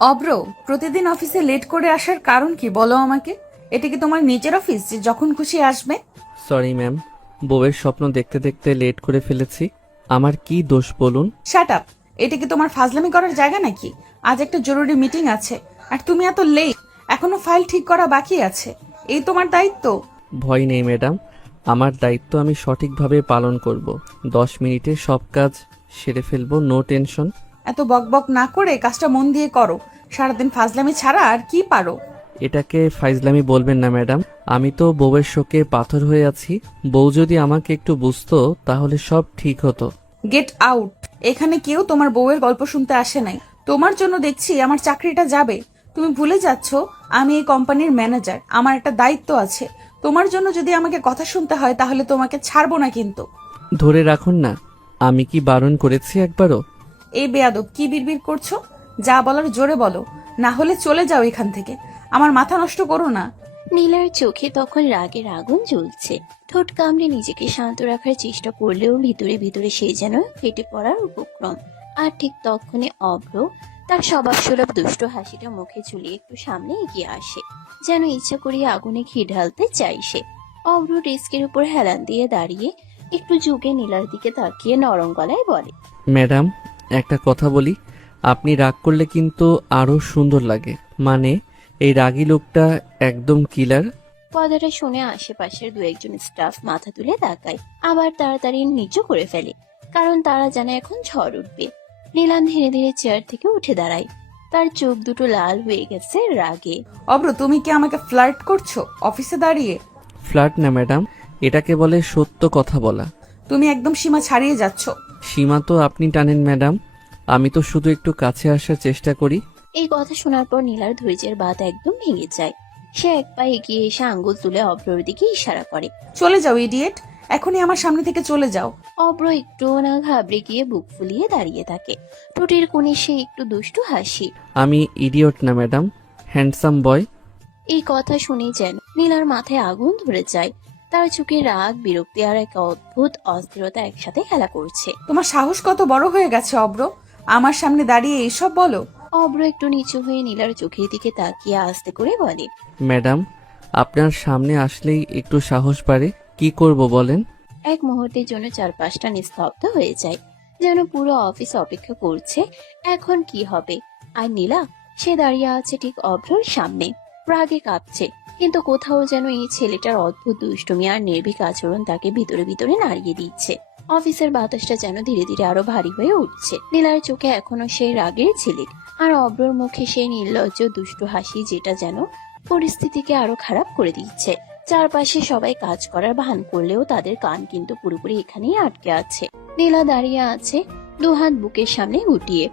অব্র, প্রতিদিন অফিসে লেট করে আসার কারণ কি বলো আমাকে? এটা কি তোমার নিজের অফিস যে যখন খুশি আসবে? সরি ম্যাম, বউয়ের স্বপ্ন দেখতে দেখতে লেট করে ফেলেছি। আমার কি দোষ বলুন? Shut up. এটা কি তোমার ফাজলামি করার জায়গা নাকি? আজ একটা জরুরি মিটিং আছে আর তুমি এত লেট। এখনো ফাইল ঠিক করা বাকি আছে। এই তোমার দায়িত্ব? ভয় নেই ম্যাডাম, আমার দায়িত্ব আমি সঠিকভাবে পালন করব। 10 মিনিটে সব কাজ সেরে ফেলবো, নো টেনশন। এত বকবক না করে কাজটা মন দিয়ে করো। সারাদিন ফাজলামি ছাড়া আর কি পারো? এটাকে ফাইজলামি বলবেন না ম্যাডাম, আমি তো বউয়ের শোকে পাথর হয়ে আছি। বউ যদি আমাকে একটু বুঝতো তাহলে সব ঠিক হতো। Get out. এখানে কেউ তোমার বউয়ের গল্প শুনতে আসে নাই। তোমার জন্য দেখছি আমার চাকরিটা যাবে। তুমি ভুলে যাচ্ছ আমি এই কোম্পানির ম্যানেজার, আমার একটা দায়িত্ব আছে। তোমার জন্য যদি আমাকে কথা শুনতে হয় তাহলে তোমাকে ছাড়বো না কিন্তু। ধরে রাখুন না, আমি কি বারণ করেছি একবারও? এই বেয়াদব, কি বিড়বিড় করছো? যা বলার জোরে বলো, না হলে চলে যাও এখান থেকে। আমার মাথা নষ্ট করো না। নীলার চোখে তখন রাগের আগুন জ্বলছে। ঠোঁট কামড়ে নিজেকে শান্ত রাখার চেষ্টা করলেও ভিতরে ভিতরে সে যেন ফেটে পড়ার উপক্রম। আর ঠিক তখনই অভ্র তার স্বভাবসুলভ দুষ্ট হাসিটা মুখে ঝুলিয়ে একটু সামনে এগিয়ে আসে, যেন ইচ্ছা করিয়ে আগুনে ঘি ঢালতে চাই সে। অভ্র ডেস্কের উপর হেলান দিয়ে দাঁড়িয়ে একটু ঝুঁকে নীলার দিকে তাকিয়ে নরম গলায় বলে, ম্যাডাম, একটা কথা বলি, আপনি রাগ করলে কিন্তু আরো সুন্দর লাগে। মানে এই রাগী লোকটা একদম কিলার। কথাটা শুনে আশেপাশের দু একজন স্টাফ মাথা তুলে তাকায়, আবার তাড়াতাড়ি নিচু করে ফেলে, কারণ তারা জানে এখন ঝড় উঠবে। নীলান ধীরে ধীরে চেয়ার থেকে উঠে দাঁড়ায়, তার চোখ দুটো লাল হয়ে গেছে রাগে। অব্র, তুমি কি আমাকে ফ্লার্ট করছো অফিসে দাঁড়িয়ে? ফ্ল্যাট না ম্যাডাম, এটাকে বলে সত্য কথা বলা। তুমি একদম সীমা ছাড়িয়ে যাচ্ছ। সীমা তো আপনি টানেন ম্যাডাম, আমি তো শুধু একটু কাছে আসার চেষ্টা করি। এই কথা শোনার পর নীলার ধৈর্যের বাঁধ একদম ভেঙে যায়। সে এক পা এগিয়ে এসে আঙ্গুল তুলে অভ্রর দিকে ইশারা করে। চলে যাও ইডিয়েট, এখনই আমার সামনে থেকে চলে যাও। অভ্র একটুও না ঘাবড়ে গিয়ে বুক ফুলিয়ে দাঁড়িয়ে থাকে, ঠোঁটের কোণে সে একটু দুষ্টু হাসি। আমি ইডিয়ট না ম্যাডাম, হ্যান্ডসাম বয়। এই কথা শুনে যেন নীলার মাথায় আগুন ধরে যায়। তার চোখে রাগ, বিরক্তি আর এক অদ্ভুত অস্থিরতা একসাথে খেলা করছে। তোমার সাহস কত বড় হয়ে গেছে অব্র, আমার সামনে দাঁড়িয়ে এইসব বলো? অভ্র একটু নিচু হয়ে নীলার চোখের দিকে তাকিয়ে আস্তে করে বলে, ম্যাডাম, আপনার সামনে আসলেই একটু সাহস বাড়ে। কি করব বলেন? এক মুহূর্তের জন্য চারপাশটা নিস্তব্ধ হয়ে যায়, যেন পুরো অফিস অপেক্ষা করছে এখন কি হবে। আর নীলা, সে দাঁড়িয়ে আছে ঠিক অভ্রর সামনে, রাগে কাঁপছে, কিন্তু কোথাও যেন এই ছেলেটার অদ্ভুত দুষ্টুমি আর নির্ভীক আচরণ তাকে ভিতরে ভিতরে নাড়িয়ে দিচ্ছে। অফিসের বাতাসটা যেন ধীরে ধীরে আরো ভারী হয়ে উঠছে। নীলার চোখে এখনো সেই রাগের ঝিলিক, আর অভ্রর মুখে সেই নির্লজ্জ দুষ্টু হাসি, যেটা যেন পরিস্থিতিকে আরো খারাপ করে দিচ্ছে। চারপাশে সবাই কাজ করার ভান করলেও তাদের কান কিন্তু পুরোপুরি এখানেই আটকে আছে। নীলা দাঁড়িয়ে আছে দুহাত বুকের সামনে গুটিয়ে,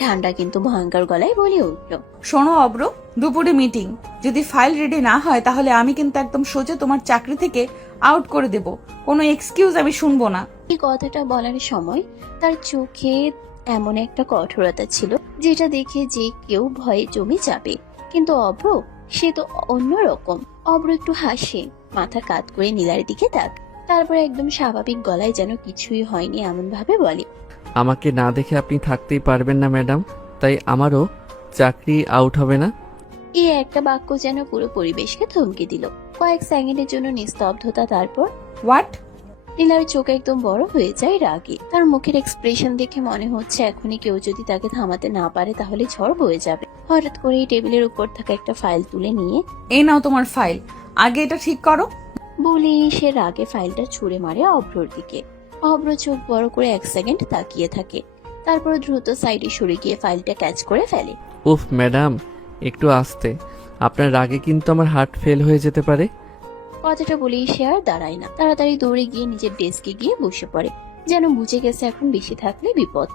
ঠান্ডা কিন্তু ভয়ঙ্কর গলায় বলে উঠল, শোনো অব্র, দুপুরে মিটিং, যদি ফাইল রেডি না হয় তাহলে আমি কিন্তু একদম সোজা তোমার চাকরি থেকে আউট করে দেব। কোনো এক্সকিউজ আমি শুনবো না। এই কথাটা বলার সময় তার চোখে এমন একটা কঠোরতা ছিল, যেটা দেখে যে কেউ ভয়ে জমে যাবে। কিন্তু অভ্র, সে তো অন্যরকম। অভ্র একটু হাসে, মাথা কাত করে নীলার দিকে তাক, তারপর একদম স্বাভাবিক গলায় যেন কিছুই হয়নি এমন ভাবে বলে, আমাকে না দেখে আপনি থাকতেই পারবেন না ম্যাডাম, তাই আমারও চাকরি আউট হবে না। এই একটা বাক্য যেন পুরো পরিবেশকে থমকে দিল। কয়েক সেকেন্ডের জন্য নিস্তব্ধতা, তারপর হোয়াট? নীলার চোখ একদম বড় হয়ে যায় রাগে। তার মুখের এক্সপ্রেশন দেখে মনে হচ্ছে এখনই কেউ যদি তাকে থামাতে না পারে তাহলে ঝড় বয়ে যাবে। হঠাৎ করে টেবিলের উপর থাকা একটা ফাইল তুলে নিয়ে, এই নাও তোমার ফাইল, আগে এটা ঠিক করো। বলেই সে রাগে ফাইলটা ছুঁড়ে মারে অভ্রর দিকে। অভ্র চোখ বড় করে এক সেকেন্ড তাকিয়ে থাকে, তারপর দ্রুত সাইডে সরে গিয়ে ফাইলটা ক্যাচ করে ফেলে। উফ ম্যাডাম, একটু আস্তে, আপনার রাগে কিন্তু আমার হার্ট ফেল হয়ে যেতে পারে। কথাটা বলেই সে আর দাঁড়ায় না, তাড়াতাড়ি দৌড়ে গিয়ে নিজের ডেস্কে গিয়ে বসে পড়ে, যেন বুঝে গেছে এখন বেশি থাকলে বিপদ।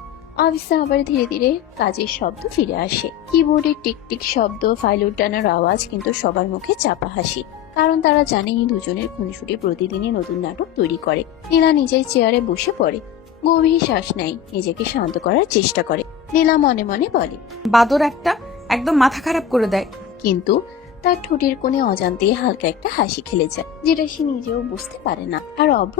অফিসে আবার ধীরে ধীরে কাজের শব্দ ফিরে আসে, কিবোর্ডের টিকটিক শব্দ, ফাইল উঠানোর আওয়াজ, কিন্তু সবার মুখে চাপা হাসি, কারণ তারা জানে এই দুজনের খুনসুটি প্রতিদিনই নতুন নাটক তৈরি করে। নীলা নিজের চেয়ারে বসে পড়ে, গভীর শ্বাস নেয়, নিজেকে শান্ত করার চেষ্টা করে। নীলা মনে মনে বলে, বাদর একটা, একদম মাথা খারাপ করে দেয়। কিন্তু তার ঠোঁটের কোণে অজান্তেই হালকা একটা হাসি খেলে যায়, যেটা সে নিজেও বুঝতে পারে না। আর অভ্র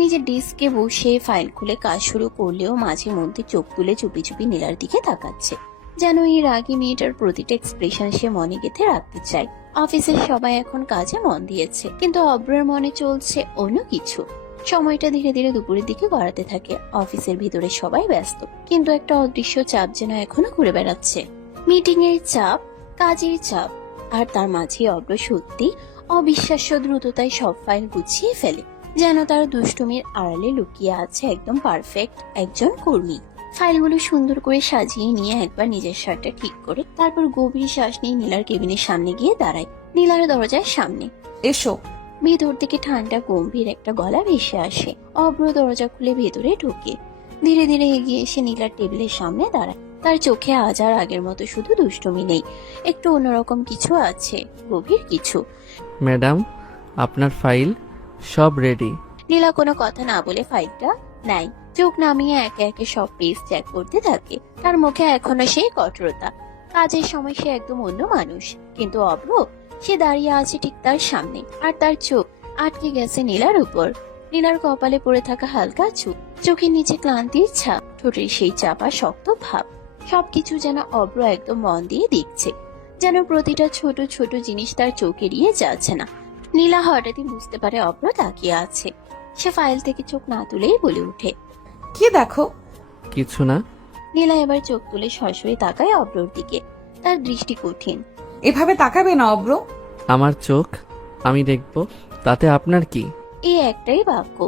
নিজের ডেস্কে বসে ফাইল খুলে কাজ শুরু করলেও মাঝে মধ্যে চোখ তুলে চুপি চুপি নীলার দিকে তাকাচ্ছে, যেন এই রাগী মেয়েটার প্রতিটা এক্সপ্রেশন সে মনে গেঁথে রাখতে চায়। অফিসের সবাই এখন কাজে মন দিয়েছে, কিন্তু অব্রের মনে চলছে অন্য কিছু। সময়টা ধীরে ধীরে দুপুরের দিকে গড়াতে থাকে। অফিসের ভিতরে সবাই ব্যস্ত, কিন্তু একটা অদৃশ্য চাপ যেন এখনো ঘুরে বেড়াচ্ছে। মিটিং এর চাপ, কাজের চাপ, আর তার মাঝে অব্র সত্যি অবিশ্বাস্য দ্রুততায় সব ফাইল গুছিয়ে ফেলে, যেন তার দুষ্টুমির আড়ালে লুকিয়ে আছে একদম পারফেক্ট একজন কর্মী। ফাইলগুলো সুন্দর করে সাজিয়ে নিয়ে একবার নিজের শার্টটা ঠিক করে তারপর গভীর শ্বাস নিয়ে নীলার কেবিনের সামনে গিয়ে দাঁড়ায়। নীলার দরজার সামনে। এসো। ভেতর থেকে ঠান্ডা গম্ভীর একটা গলা ভেসে আসে। অব্র দরজা খুলে ভেতরে ঢুকে ধীরে ধীরে এগিয়ে এসে নীলার টেবিলের সামনে দাঁড়ায়। তার চোখে আজ আর আগের মতো শুধু দুষ্টুমি নেই, একটু অন্যরকম কিছু আছে, গভীর কিছু। ম্যাডাম, আপনার ফাইল সব রেডি। নীলা কোনো কথা না বলে ফাইলটা নেয়, চোখ নামিয়ে একে একে সব পেজ চেক করতে থাকে। তার মুখে এখনো সেই কঠোরতা। কাজের সময় সে একদম অন্য মানুষ, কিন্তু অব্র সে দাঁড়িয়ে আছে ঠিক তার সামনে, আর তার চোখ আটকে গেছে নীলার উপর। নীলার কপালে পড়ে থাকা হালকা চুপ, চোখের নিচে ক্লান্তির ছাপ, ঠোঁটের সেই চাপা শক্ত ভাব। সবকিছু যেন অব্র একদম মন দিয়ে দেখছে, যেন প্রতিটা ছোট ছোট জিনিস তার চোখ এড়িয়ে যাচ্ছে না। নীলা হঠাৎই বুঝতে পারে অব্র তাকিয়ে আছে। সে ফাইল থেকে চোখ না তুলেই বলে ওঠে, কি দেখো? কিছু না। নীলা এবার চোখ তুলে সরাসরি তাকায় অব্রর দিকে। তার দৃষ্টি কঠিন। এভাবে তাকাবে না অব্র। আমার চোখ, আমি দেখব, তাতে আপনার কি? এই একটাই বাক্য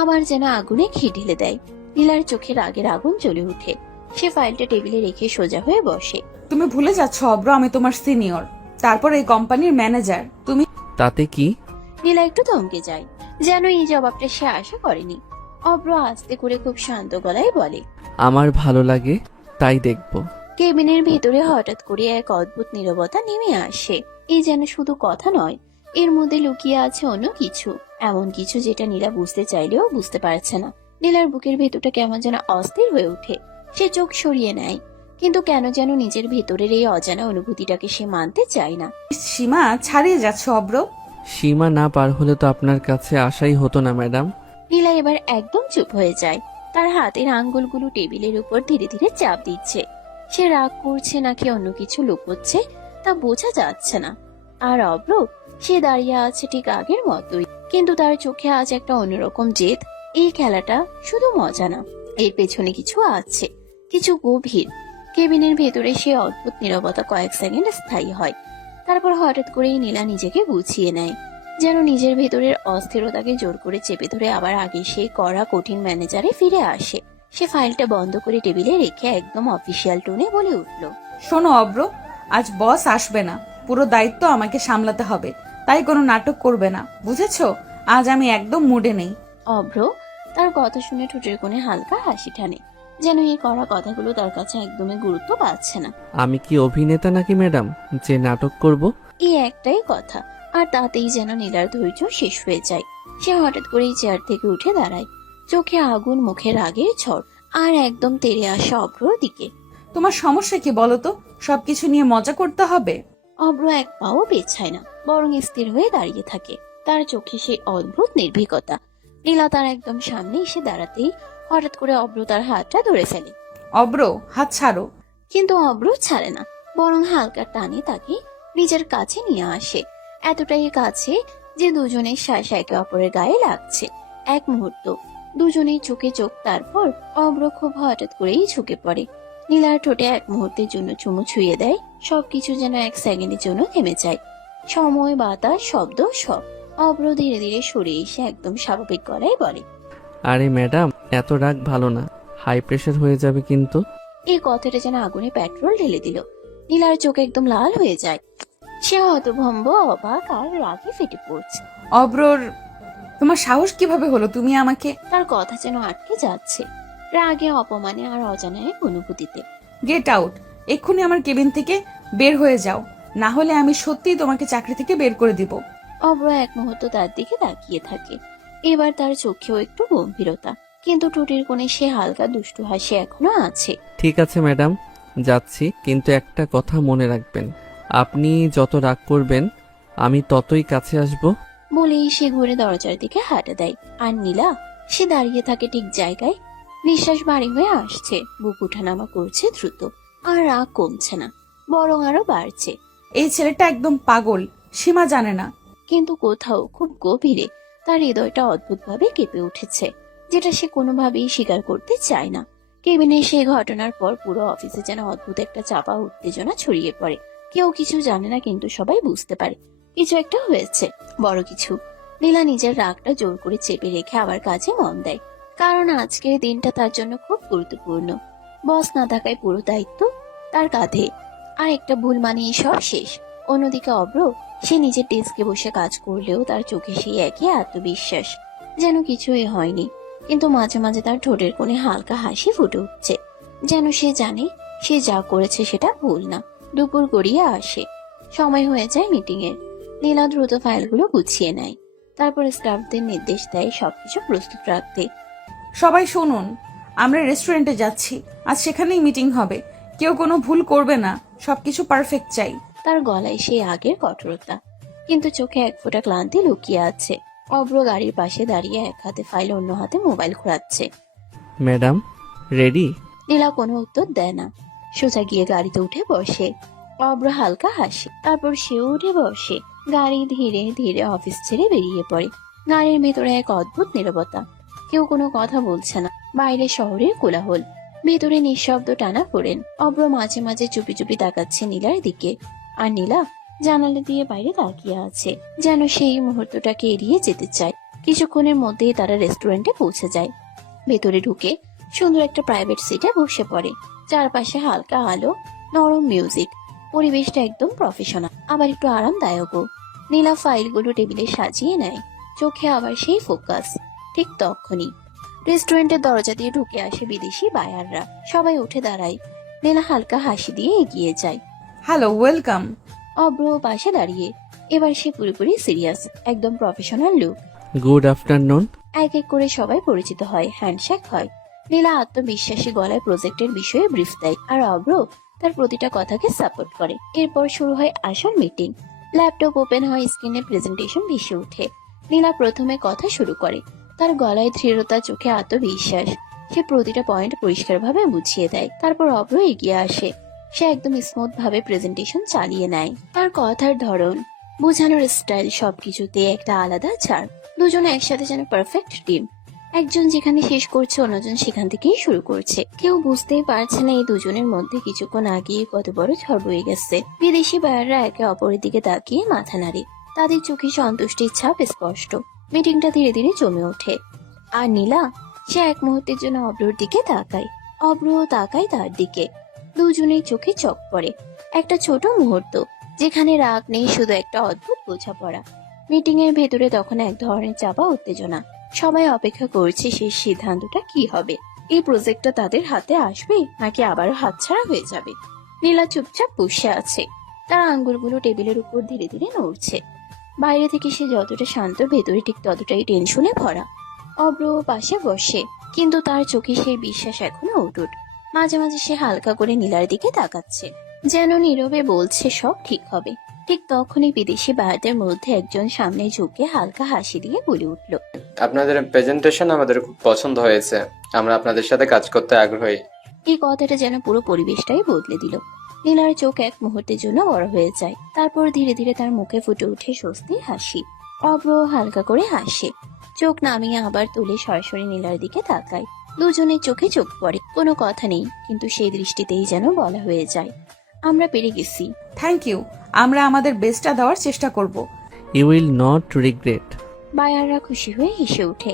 আমার যেন আগুনে ঘি ঢেলে দেয়। নীলার চোখে রাগের আগুন জ্বলে ওঠে। সে ফাইলটা টেবিলে রেখে সোজা হয়ে বসে। তুমি ভুলে যাচ্ছ অব্র, আমি তোমার সিনিয়র, তারপর এই কোম্পানির ম্যানেজার। তুমি তাতে কি? নীলা একটু থমকে যায়, যেন এই জবাবটা সে আশা করেনি। অব্র আস্তে করে খুব শান্ত গলায় বলে, আমার ভালো লাগে, তাই দেখব। কেবিনের ভেতরে হঠাৎ করে এক অদ্ভুত নীরবতা নেমে আসে। এই যেন শুধু কথা নয়, এর মধ্যে লুকিয়ে আছে অন্য কিছু, এমন কিছু যেটা নীলা বুঝতে চাইলেও বুঝতে পারছে না। নীলার বুকের ভেতরটা কেমন যেন অস্থির হয়ে ওঠে। সে চোখ সরিয়ে নেয়, কিন্তু কেন যেন নিজের ভেতরের এই অজানা অনুভূতিটাকে সে মানতে চায় না। সীমা ছাড়িয়ে যাচ্ছ অব্র। সীমা না পার হলে তো আপনার কাছে আসাই হতো না ম্যাডাম। নীলা এবার একদম চুপ হয়ে যায়। তার হাতের আঙ্গুলগুলো টেবিলের উপর ধীরে ধীরে চাপ দিচ্ছে। সে রাগ করছে নাকি অন্য কিছু লুকোচ্ছে তা বোঝা যাচ্ছে না। আর অব্র, সে দাঁড়িয়ে আছে ঠিক আগের মতোই, কিন্তু তার চোখে আজ একটা অন্যরকম জেদ। এই খেলাটা শুধু মজা না, এর পেছনে কিছু আছে, কিছু গভীর। কেবিনের ভেতরে সে অদ্ভুত নীরবতা কয়েক সেকেন্ড স্থায়ী হয়। তারপর হঠাৎ করেই নীলা নিজেকে গুছিয়ে নেয়, যেন নিজের ভেতরের অস্থিরতাকে জোর করে চেপে ধরে আবার আগে সেই কড়া কঠিন ম্যানেজারে ফিরে আসে। সে ফাইলটা বন্ধ করে টেবিলে রেখে একদম অফিসিয়াল টোনে বলে উঠল, শোনো অব্র, আজ বস আসবে না, পুরো দায়িত্ব আমাকে সামলাতে হবে, তাই কোনো নাটক করবে না, বুঝেছো? আজ আমি একদম মুডে নেই। অভ্র তার কথা শুনে ঠোঁটের কোণে হালকা হাসি টানে, যেন এই কড়া কথাগুলো তার কাছে একদমই গুরুত্ব পাচ্ছে না। আমি কি অভিনেতা নাকি ম্যাডাম যে নাটক করব? এই একটাই কথা, আর তাতেই যেন নীলার ধৈর্য শেষ হয়ে যায়। সে হঠাৎ করেই চেয়ার থেকে উঠে দাঁড়ায়, চোখে আগুন, মুখে রাগের ঝড়, আর একদম তেড়ে আসা অভ্রর দিকে। তোমার সমস্যা কি বলো তো? সবকিছু নিয়ে মজা করতে হবে? অভ্র এক পাও পেছায় না, বরং স্থির হয়ে দাঁড়িয়ে থাকে। তার চোখে সেই অদ্ভুত নির্ভীকতা। নীলা তার একদম সামনে এসে দাঁড়াতেই হঠাৎ করে অভ্র তার হাতটা ধরে ফেলে। অব্র, হাত ছাড়ো। কিন্তু অভ্র ছাড়ে না, বরং হালকা টানে তাকে নিজের কাছে নিয়ে আসে, এতটাই কাছে যে দুজনের শ্বাস একে অপরের গায়ে লাগছে। এক মুহূর্ত দুজনেই চোখে চোখ, তারপর অভ্র খুব হঠাৎ করেই ঝুঁকে পড়ে। নীলার ঠোঁটে এক মুহূর্তের জন্য চুমু ছুঁয়ে দেয়। সবকিছু যেন এক সেকেন্ডের জন্য থেমে যায়, সময়, বাতাস, শব্দ সব। অভ্র ধীরে ধীরে সরে এসে একদম স্বাভাবিক গলায় বলে, আরে ম্যাডাম, এত রাগ ভালো না, হাই প্রেশার হয়ে যাবে কিন্তু। এই কথাটা যেন আগুনে পেট্রোল ঢেলে দিল। নীলার চোখ একদম লাল হয়ে যায়। সে হতভম্ব, অবাক আর রাগে ফেটে পড়ছে। অব্রর, তোমার সাহস কিভাবে হলো? তুমি আমাকে... তার কথা যেন আটকে যাচ্ছে, রাগে, অপমানে আর অজানা এক অনুভূতিতে। Get out! এক্ষুনি আমার কেবিন থেকে বের হয়ে যাও, না হলে আমি সত্যিই তোমাকে চাকরি থেকে বের করে দিব। অব্র এক মুহূর্ত তার দিকে তাকিয়ে থাকে। এবার তার চোখেও একটু গম্ভীরতা, কিন্তু টুটির কোণে সে হালকা দুষ্টু হাসি এখনো আছে। ঠিক আছে ম্যাডাম, যাচ্ছি, কিন্তু একটা কথা মনে রাখবেন, আপনি যত রাগ করবেন আমি ততই কাছে আসব। বলেই সে ঘুরে দরজার দিকে হাঁটা দেয়। আর নীলা, সে দাঁড়িয়ে থাকে ঠিক জায়গায়। নিঃশ্বাস ভারী হয়ে আসছে, বুক উঠানামা করছে দ্রুত। আর রাগ কমছে না, বরং আরো বাড়ছে। এই ছেলেটা একদম পাগল, সীমা জানে না। কিন্তু কোথাও খুব গভীরে তার হৃদয়টা অদ্ভুতভাবে কেঁপে উঠেছে, যেটা সে কোনোভাবেই স্বীকার করতে চায় না। কেবিনে সেই ঘটনার পর পুরো অফিসে যেন অদ্ভুত একটা চাপা উত্তেজনা ছড়িয়ে পড়ে। কেউ কিছু জানে না, কিন্তু সবাই বুঝতে পারে কিছু একটা হয়েছে, বড় কিছু। নীলা নিজের রাগটা জোর করে চেপে রেখে আবার কাজে মন দেয়, কারণ আজকের দিনটা তার জন্য খুব গুরুত্বপূর্ণ। বস না থাকায় পুরো দায়িত্ব তার কাঁধে, আর একটা ভুল মানেই সব শেষ। অন্যদিকে অব্র, সে নিজের ডেস্কে বসে কাজ করলেও তার চোখে সেই একই আত্মবিশ্বাস, যেন কিছুই হয়নি। কিন্তু মাঝে মাঝে তার ঠোঁটের কোণে হালকা হাসি ফুটে উঠছে, যেন সে জানে সে যা করেছে সেটা ভুল না। দুপুর গড়িয়ে আসে, সময় হয়ে যায় মিটিং এর। নীলা দ্রুত ফাইলগুলো গুছিয়ে নেয়, তারপর স্টাফদের নির্দেশ দেয় সবকিছু প্রস্তুত রাখতে। সবাই শুনুন, আমরা রেস্টুরেন্টে যাচ্ছি, আজ সেখানেই মিটিং হবে। কেউ কোনো ভুল করবে না, সবকিছু পারফেক্ট চাই। তার গলায় সেই আগের কঠোরতা, কিন্তু চোখে এক ফোঁটা ক্লান্তি লুকিয়ে আছে। অব্র গাড়ির পাশে দাঁড়িয়ে এক হাতে ফাইল অন্য হাতে মোবাইল ঘোরাচ্ছে। Madam ready? নীলা কোনো উত্তর দেয় না, সোজা গিয়ে গাড়িতে উঠে বসে। অব্র হালকা হাসে, তারপর সেও উঠে বসে। গাড়ি ধীরে ধীরে অফিস ছেড়ে বেরিয়ে পড়ে। গাড়ির ভেতরে এক অদ্ভুত নীরবতা, কেউ কোনো কথা বলছে না। বাইরে শহরের কোলাহল, ভেতরে নিঃশব্দ টানা পড়েন। অব্র মাঝে মাঝে চুপি চুপি তাকাচ্ছে নীলার দিকে, আর নীলা জানালা দিয়ে বাইরে তাকিয়ে আছে, যেন সেই মুহূর্তটাকে এড়িয়ে যেতে চায়। কিছুক্ষণের মধ্যেই তারা রেস্টুরেন্টে পৌঁছে যায়। ভেতরে ঢুকে সুন্দর একটা প্রাইভেট সিটে বসে পড়ে। চারপাশে হালকা আলো, নরম মিউজিক, পরিবেশটা একদম প্রফেশনাল, আবার একটু আরামদায়কও। নীলা ফাইলগুলো টেবিলে সাজিয়ে নেয়, চোখে আবার সেই ফোকাস। ঠিক তখনই রেস্টুরেন্টের দরজা দিয়ে ঢুকে আসে বিদেশি বায়াররা। সবাই উঠে দাঁড়ায়, নীলা হালকা হাসি দিয়ে এগিয়ে যায়। Hello, welcome. অব্র পাশে দাঁড়িয়ে, এবার সে পুরোপুরি সিরিয়াস, একদম প্রফেশনাল লুক। Good afternoon. এক এক করে সবাই পরিচিত হয়, হ্যান্ডশেক হয়। নীলা আত্মবিশ্বাসী গলায় প্রজেক্টের বিষয়ে ব্রিফ দেয়, আর অব্র তার প্রতিটা কথাকে সাপোর্ট করে। এরপর শুরু হয় আসল মিটিং। ল্যাপটপ ওপেন হয়, স্ক্রিনে প্রেজেন্টেশন ভেসে ওঠে। নীলা প্রথমে কথা শুরু করে, তার গলায় দৃঢ়তা, চোখে আত্মবিশ্বাস। সে প্রতিটা পয়েন্ট পরিষ্কারভাবে বুঝিয়ে দেয়। তারপর অব্র এগিয়ে আসে, সে একদম স্মুথ ভাবে প্রেজেন্টেশন চালিয়ে নেয়। তার কথার ধরন, বোঝানোর স্টাইল, সবকিছুতে একটা আলাদা ছাড়। দুজনে একসাথে যেন পারফেক্ট টিম। একজন যেখানে শেষ করছে, অন্যজন সেখান থেকেই শুরু করছে। কেউ বুঝতেই পারছে না এই দুজনের মধ্যে কিছুক্ষণ আগেই কত বড় ঝড় বয়ে গেছে। বিদেশি বায়াররা একে অপরের দিকে তাকিয়ে মাথা নাড়ে, তাদের চোখে সন্তুষ্টির ছাপ স্পষ্ট। মিটিংটা ধীরে ধীরে জমে ওঠে, আর নীলা, সে এক মুহূর্তের জন্য অব্রর দিকে তাকায়। অব্রও তাকায় তার দিকে। দুজনের চোখে চোখ পড়ে। একটা ছোট মুহূর্ত, যেখানে রাগ নেই, শুধু একটা অদ্ভুত বোঝাপড়া। মিটিং এর ভেতরে তখন এক ধরনের চাপা উত্তেজনা। সবাই অপেক্ষা করছে সেই সিদ্ধান্তটা কি হবে। এই প্রজেক্টটা তাদের হাতে আসবে, নাকি আবারও হাতছাড়া হয়ে যাবে। নীলা চুপচাপ বসে আছে, তার আঙ্গুলগুলো টেবিলের উপর ধীরে ধীরে নড়ছে। বাইরে থেকে সে যতটা শান্ত, ভেতরে ঠিক ততটাই টেনশনে ভরা। অব্র পাশে বসে, কিন্তু তার চোখে সেই বিশ্বাস এখনো অটুট। মাঝে মাঝে সে হালকা করে নীলার দিকে তাকাচ্ছে, যেন নীরবে বলছে সব ঠিক হবে। ঠিক তখনই বিদেশি বায়ারদের মধ্যে একজন সামনে ঝুঁকে হালকা হাসি দিয়ে বলে উঠল, আপনাদের প্রেজেন্টেশন আমাদের খুব পছন্দ হয়েছে। আমরা আপনাদের সাথে কাজ করতে আগ্রহী। এই কথাটা যেন পুরো পরিবেশটাই বদলে দিল। নীলার চোখ এক মুহূর্তের জন্য বড় হয়ে যায়, তারপর ধীরে ধীরে তার মুখে ফুটে ওঠে স্বস্তির হাসি। অব্র হালকা করে হাসে, চোখ নামিয়ে আবার তুলে সরাসরি নীলার দিকে তাকায়। দুজনের চোখে চোখ পড়ে, কোনো কথা নেই, কিন্তু সেই দৃষ্টিতেই যেন বলা হয়ে যায়, আমরা পেরে গেছি। থ্যাংক ইউ, আমরা আমাদের বেস্টটা দেওয়ার চেষ্টা করব। You will not regret. বায়াররা খুশি হয়ে হেসে ওঠে।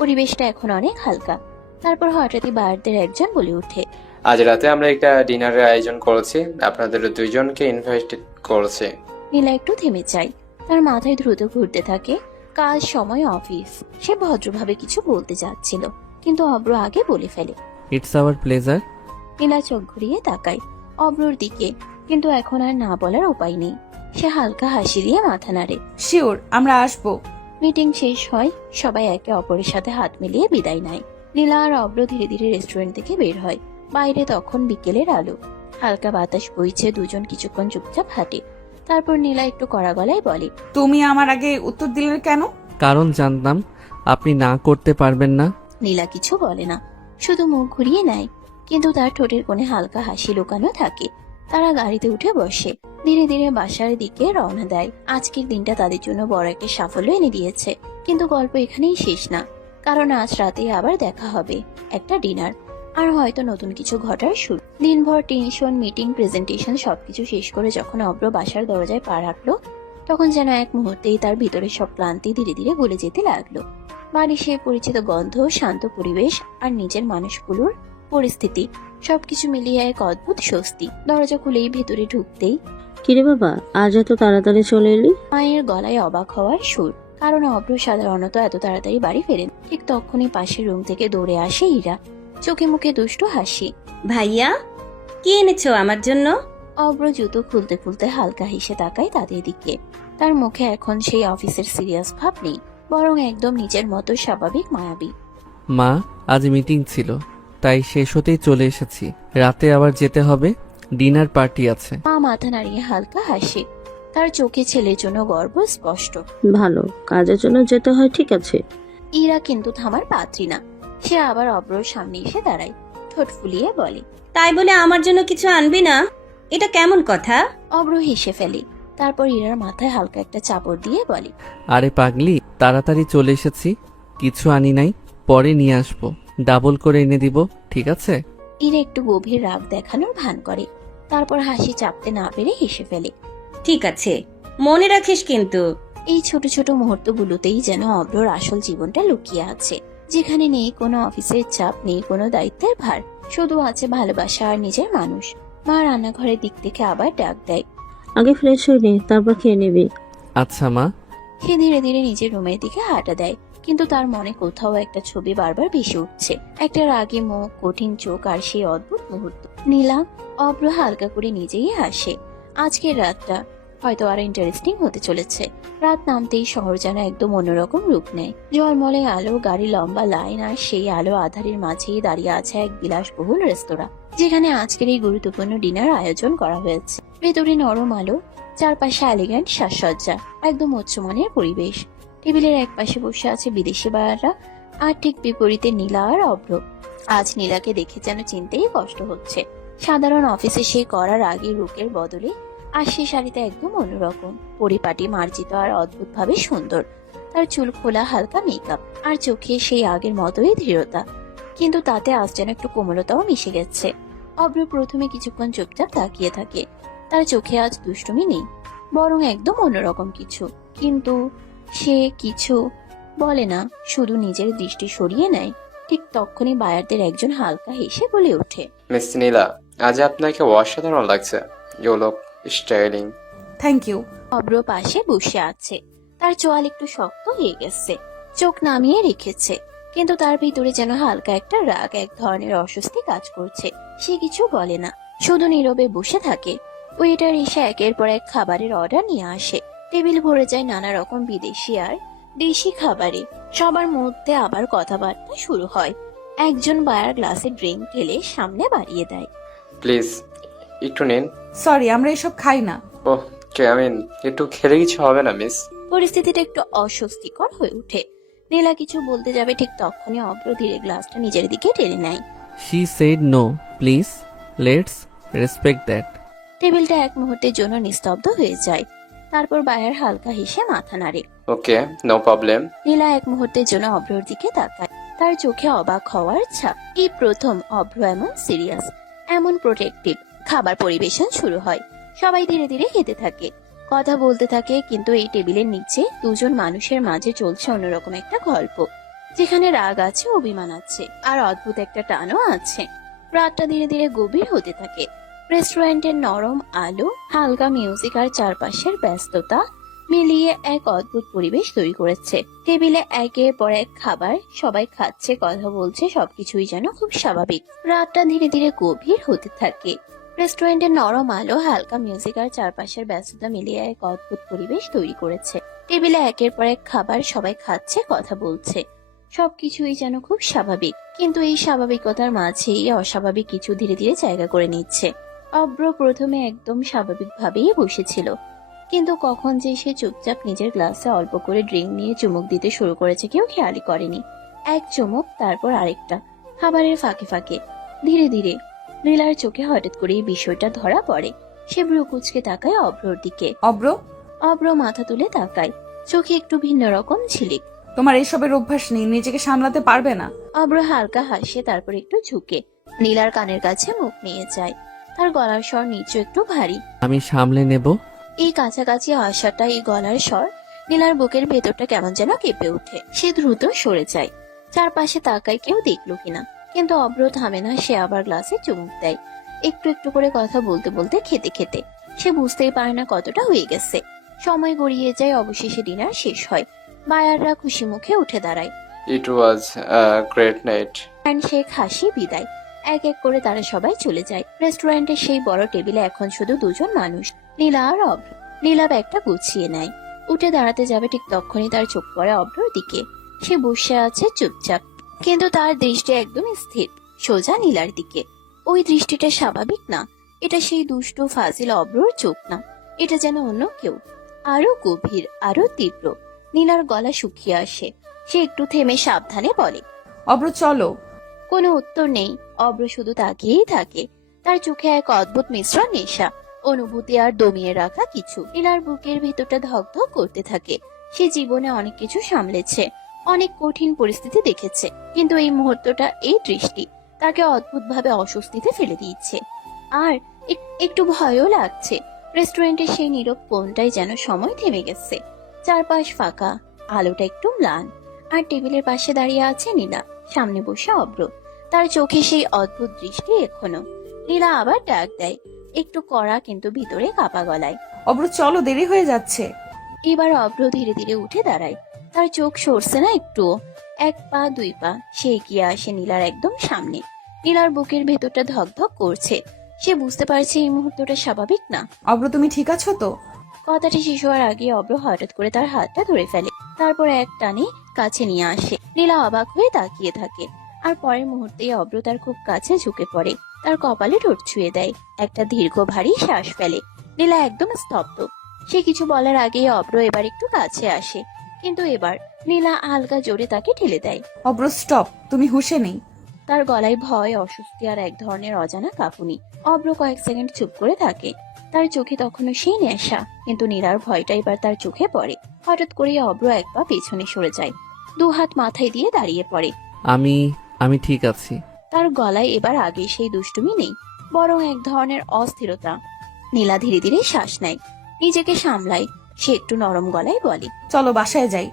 পরিবেশটা এখন অনেক হালকা। তারপর হঠাৎই বায়ারদের একজন বলে ওঠে, আজ রাতে আমরা একটা ডিনারের আয়োজন করেছি, আপনাদের দুইজনকে ইনভাইট করেছি। নীলা একটু থেমে যায়, তার মাথায় দ্রুত ঘুরতে থাকে কাজ, সময়, অফিস। সে ভদ্রভাবে কিছু বলতে যাচ্ছিল, কিন্তু অব্র আগে বলে ফেলে, ইটস আওয়ার প্লেজার। নীলা চোখ ঘুরিয়ে তাকায় অব্রর দিকে, কিন্তু এখন আর না বলার উপায় নেই। সে হালকা হাসি দিয়ে মাথা নাড়ে। শিওর, আমরা আসবো। মিটিং শেষ হয়, সবাই একে অপরের সাথে হাত মিলিয়ে বিদায় নেয়। নীলা আর অব্র ধীরে ধীরে রেস্টুরেন্ট থেকে বের হয়। বাইরে তখন বিকেলের আলো, হালকা বাতাস বইছে। দুজন কিছুক্ষণ চুপচাপ হাঁটে, তারপর নীলা একটু কড়া গলায় বলে, তুমি আমার আগে উত্তর দিলে কেন? কারণ জানতাম আপনি না করতে পারবেন না। নীলা কিছু বলে না, শুধু মুখ ঘুরিয়ে নেয়। কিন্তু তার ঠোঁটের কোণে হালকা হাসি লুকানো থাকে। তারা গাড়িতে উঠে বসে ধীরে ধীরে বাসার দিকে রওনা দেয়। আজকের দিনটা তাদের জন্য বড় একটা সাফল্য এনে দিয়েছে। কিন্তু গল্প এখানেই শেষ না, কারণ আজ রাতে আবার দেখা হবে একটা ডিনার, আর হয়তো নতুন কিছু ঘটার শুরু। দিনভর টেনশন, মিটিং, প্রেজেন্টেশন সবকিছু শেষ করে যখন অব্র বাসার দরজায় পা রাখলো, তখন যেন এক মুহূর্তেই তার ভিতরে সব ক্লান্তি ধীরে ধীরে গলে যেতে লাগলো। বাড়ির সে পরিচিত গন্ধ, শান্ত পরিবেশ আর নিজের মানুষগুলোর পরিস্থিতি সবকিছু মিলিয়ে এক অদ্ভুত স্বস্তি। দরজা খুলেই ভেতরে ঢুকতেই কিরে বাবা, আজ এত তাড়াতাড়ি চলে এলি? মায়ের গলায় অবাক হওয়ার সুর, কারণ অব্র সাধারণত এত তাড়াতাড়ি বাড়ি ফেরেন। ঠিক তখনই পাশের রুম থেকে দৌড়ে আসে ইরা, চোখে মুখে দুষ্টু হাসি। ভাইয়া, কি এনেছো আমার জন্য? অব্র জুতো খুলতে খুলতে হালকা হেসে তাকায় তাদের দিকে। তার মুখে এখন সেই অফিসের সিরিয়াস ভাব নেই, বরং একদম নিজের মতো স্বাভাবিক মায়াবী। মা, আজ মিটিং ছিল, তাই শেষ হতেই চলে এসেছি। রাতে আবার যেতে হবে, ডিনার পার্টি আছে। মা মাথা নাড়িয়ে হালকা হাসে, তার চোখে ছেলের জন্য গর্ব স্পষ্ট। ভালো, কাজের জন্য যেতে হয়, ঠিক আছে। ইরা কিন্তু থামার পাত্রী না, সে আবার অব্রর সামনে এসে দাঁড়ায়, ঠোঁট ফুলিয়ে বলে, তাই বলে আমার জন্য কিছু আনবি না? এটা কেমন কথা? অব্র হেসে ফেলে, তারপর ইরার মাথায় হালকা একটা চাপড় দিয়ে বলে, আরে পাগলি, তাড়াতাড়ি চলে এসেছি, কিছু আনি নাই, পরে নিয়ে আসবো, ডাবল করে এনে দিব, ঠিক আছে? ইরা একটু গভীর রাগ দেখানোর ভান করে, তারপর হাসি চাপতে না পেরে হেসে ফেলে। ঠিক আছে, মনে রাখিস কিন্তু। এই ছোট ছোট মুহূর্তগুলোতেই যেন অব্রর আসল জীবনটা লুকিয়ে আছে, যেখানে নেই কোনো অফিসের চাপ, নেই কোনো দায়িত্বের ভার, শুধু আছে ভালোবাসা আর নিজের মানুষ। মা রান্নাঘরের দিক থেকে আবার ডাক দেয়। আগে ফ্রেশ হয়ে নে, তারপর খেয়ে নিবি। আচ্ছা মা। সে ধীরে ধীরে নিজের রুমের দিকে হাঁটা দেয়, কিন্তু তার মনে কোথাও একটা ছবি বারবার ভেসে উঠছে, একটা রাগী মুখ, কঠিন চোখ আর সেই অদ্ভুত মুহূর্ত। নীলা, অব্র হালকা করে নিজেই হাসে। আজকের রাতটা হয়তো আরো ইন্টারেস্টিং হতে চলেছে। রাত নামতেই শহর যেন একদম অন্যরকম রূপ নেয়। ঝলমলে আলো, গাড়ি লম্বা লাইন, আর সেই আলো আধারের মাঝেই দাঁড়িয়ে আছে এক বিলাসবহুল রেস্তোরাঁ, যেখানে আজকের এই গুরুত্বপূর্ণ ডিনার আয়োজন করা হয়েছে। ভেতরে নরম আলো, চারপাশে এলিগ্যান্ট সাজসজ্জা, একদম উচ্চমানের পরিবেশ। টেবিলের এক পাশে বসে আছে বিদেশি বায়াররা, আর ঠিক বিপরীতে নীলা আর অভ্র। আজ নীলাকে দেখে যেন চিনতেই কষ্ট হচ্ছে। সাধারণ অফিসে সেই করার আগের রুকের বদলে আর সে শাড়িতে একদম অন্যরকম, পরিপাটি, মার্জিত আর অদ্ভুতভাবে সুন্দর। তার চুল খোলা, হালকা মেকআপ, আর চোখে সেই আগের মতোই দৃঢ়তা, কিন্তু তাতে আজ যেন একটু কোমলতাও মিশে গেছে। অভ্র প্রথমে কিছুক্ষণ চুপচাপ তাকিয়ে থাকে, তার চোখে আজ দুষ্টুমি নেই, বরং একদম অন্যরকম কিছু। কিন্তু সে কিছু বলে না, শুধু নিজের দৃষ্টি সরিয়ে নেয়। ঠিক তখনই বায়ারদের একজন হালকা হেসে বলে ওঠে, মিস নীলা, আজ আপনাকে অসাধারণ লাগছে। You look styling. Thank you. Abhra পাশে বসে আছে, তার চোয়াল একটু শক্ত হয়ে গেছে, চোখ নামিয়ে রেখেছে, কিন্তু তার ভিতরে যেন হালকা একটা রাগ, এক ধরনের অস্বস্তি কাজ করছে। সে কিছু বলে না, শুধু নীরবে বসে থাকে। ওয়েটার এসে একের পর এক খাবারের অর্ডার নিয়ে আসে। টেবিল ভরে যায় নানা রকম বিদেশি আর দেশি খাবারে। সবার মধ্যে আবার কথাবার্তা শুরু হয়। একজন বায়ার গ্লাসে ড্রিঙ্ক ঢেলে সামনে বাড়িয়ে দেয়। প্লিজ একটু নিন। সরি, আমরা এসব খাই না। ওহ, একটু খেলে কিছু হবে না মিস? পরিস্থিতিটা একটু অস্বস্তিকর হয়ে ওঠে। নীলা কিছু বলতে যাবে, ঠিক তখনই অব্র ধীরে গ্লাসটা নিজের দিকে টেনে নেয়। She said no, please let's respect that. টেবিলটা এক মুহূর্তের জন্য নিস্তব্ধ হয়ে যায়, তারপর বায়ার হালকা হেসে মাথা নাড়ে। ওকে, নো প্রবলেম। নীলা এক মুহূর্তের জন্য অভ্রর দিকে তাকায়, তার চোখে অবাক হওয়ার ছাপ। এই প্রথম অভ্র এমন সিরিয়াস, এমন প্রোটেক্টিভ। খাবার পরিবেশন শুরু হয়, সবাই ধীরে ধীরে খেতে থাকে, কথা বলতে থাকে, কিন্তু এই টেবিলের নিচে দুজন মানুষের মাঝে চলছে অন্যরকম একটা গল্প, যেখানে রাগ আছে, অভিমান আছে, আর অদ্ভুত একটা টানও আছে। রাতটা ধীরে ধীরে গভীর হতে থাকে। রেস্টুরেন্টের নরম আলো, হালকা মিউজিক আর চারপাশের ব্যস্ততা মিলিয়ে এক অদ্ভুত পরিবেশ তৈরি করেছে। টেবিলে একের পর এক খাবার, সবাই খাচ্ছে, কথা বলছে, সবকিছুই যেন খুব স্বাভাবিক। রাতটা ধীরে ধীরে গভীর হতে থাকে। রেস্টুরেন্টের নরম আলো, হালকা মিউজিক আর চারপাশের ব্যস্ততা মিলিয়ে এক অদ্ভুত পরিবেশ তৈরি করেছে। টেবিলে একের পর এক খাবার, সবাই খাচ্ছে, কথা বলছে, সবকিছুই যেন খুব স্বাভাবিক। কিন্তু এই স্বাভাবিকতার মাঝেই অস্বাভাবিক কিছু ধীরে ধীরে জায়গা করে নিচ্ছে। অব্র প্রথমে একদম স্বাভাবিকভাবেই বসেছিল, কিন্তু কখন যে সে চুপচাপ নিজের গ্লাসে অল্প করে ড্রিঙ্ক নিয়ে চুমুক দিতে শুরু করেছে কেউ খেয়ালই করেনি। এক চুমুক, তারপর আরেকটা, খাবারের ফাঁকে ফাঁকে। ধীরে ধীরে নীলার চোখে হঠাৎ করে এই বিষয়টা ধরা পড়ে। সে ভ্রু কুঁচকে তাকায় অভ্রর দিকে। অব্র, অভ্র মাথা তুলে তাকায়, চোখে একটু ভিন্ন রকম ঝিলিক। তোমার এসবের অভ্যাস নেই, নিজেকে সামলাতে পারবে না। অভ্র হালকা হাসে, তারপর একটু ঝুঁকে নীলার কানের কাছে মুখ নিয়ে যায়। তার গলার স্বর নিচু একটু ভারী। আমি সামলে নেব। এই কাছাকাছি আসাটা, এই গলার স্বর, নীলার বুকের ভেতরটা কেমন যেন কেঁপে ওঠে। সে দ্রুত সরে যায়, চারপাশে তাকায় কেউ দেখলো কিনা। কিন্তু অভ্র থামে না, সে আবার গ্লাসে চুমুক দেয়, একটু একটু করে কথা বলতে বলতে, খেতে খেতে। সে বুঝতেই পারে না কতটা হয়ে গেছে। সময় গড়িয়ে যায়, অবশেষে ডিনার শেষ হয়। বায়াররা খুশি মুখে উঠে দাঁড়ায়। ইট ওয়াজ গ্রেট নাইট। হ্যান্ডশেক, হাসি, বিদায়। এক এক করে তারা সবাই চলে যায়। রেস্টুরেন্টের সেই বড় টেবিলে এখন শুধু দুজন মানুষ, নীলা আর অভ্র। নীলা ব্যাগটা গুছিয়ে নেয়, উঠে দাঁড়াতে যাবে, ঠিক তখনই তার চোখ পড়ে অভ্রর দিকে। সে বসে আছে চুপচাপ, কিন্তু তার দৃষ্টি একদম স্থির, সোজা নীলার দিকে। ওই দৃষ্টিটা স্বাভাবিক না, এটা সেই দুষ্টু ফাজিল অভ্রর চোখ না, এটা যেন অন্য কেউ, আরো গভীর, আরো তীব্র। নীলার গলা শুকিয়ে আসে, সে একটু থেমে সাবধানে বলে, অব্র চলো। কোনো উত্তর নেই। অভ্র শুধু তাকিয়েই থাকে, তার চোখে এক অদ্ভুত মিশ্রণ, নেশা, অনুভূতি আর দমিয়ে রাখা কিছু। নীলার বুকের ভেতরটা ধকধক করতে থাকে। সে জীবনে অনেক কিছু সামলেছে, অনেক কঠিন পরিস্থিতি দেখেছে, কিন্তু এই মুহূর্তটা, এই দৃষ্টি তাকে অদ্ভুতভাবে অস্বস্তিতে ফেলে দিয়েছে। আর একটু ভয়ও লাগছে। রেস্টুরেন্টের সেই নীরব কোণটায় যেন সময় থেমে গেছে। চারপাশ ফাঁকা, আলোটা একটু ম্লান, আর টেবিলের পাশে দাঁড়িয়ে আছে নীলা, সামনে বসে অভ্র। তার চোখে সেই অদ্ভুত দৃষ্টি এখনো। নীলা আবার ডাক দেয়, একটু কড়া কিন্তু ভিতরে কাঁপা গলায়। অব্র চলো, দেরি হয়ে যাচ্ছে। এবার অভ্র ধীরে ধীরে উঠে দাঁড়ায়, তার চোখ সরছে না একটুও। এক পা দুই পা সে এগিয়ে আসে নীলার একদম সামনে। নীলার বুকের ভেতরটা ধকধক করছে, সে বুঝতে পারছে এই মুহূর্তটা স্বাভাবিক না। অব্র, তুমি ঠিক আছো তো? কথাটি শেষ হওয়ার আগে অভ্র হঠাৎ করে তার হাতটা ধরে ফেলে, তারপর এক টানে কাছে নিয়ে আসে। নীলা অবাক হয়ে তাকিয়ে থাকে, আর পরের মুহূর্তেই অভ্র তার খুব কাছে ঝুঁকে পড়ে, তার কপালে ঠোঁট ছুঁয়ে দেয়, একটা দীর্ঘ ভারী শ্বাস ফেলে। নীলা একদম স্তব্ধ। সে কিছু বলার আগেই অভ্র এবার একটু কাছে আসে, কিন্তু এবার নীলা হালকা জোরে তাকে ঠেলে দেয়। অব্র স্টপ, তুমি হুঁশে নেই। তার গলায় ভয়, অস্বস্তি আর এক ধরনের অজানা কাঁপুনি। অভ্র কয়েক সেকেন্ড চুপ করে থাকে, তার চোখে তখনও সেই নেশা, কিন্তু নীলার ভয়টা এবার তার চোখে পড়ে। হঠাৎ করে অভ্র এক পা পেছনে সরে যায়, দু হাত মাথায় দিয়ে দাঁড়িয়ে পড়ে। আমি ঠিক আছি। তার গলায় এবার আগে সেই দুষ্টুমি নেই, বরং এক ধরনের অস্থিরতা। নীলা ধীরে ধীরে শ্বাস নেয়, নিজেকে সামলায়। সে একটু নরম গলায় বলে, চলো বাসায় যাই।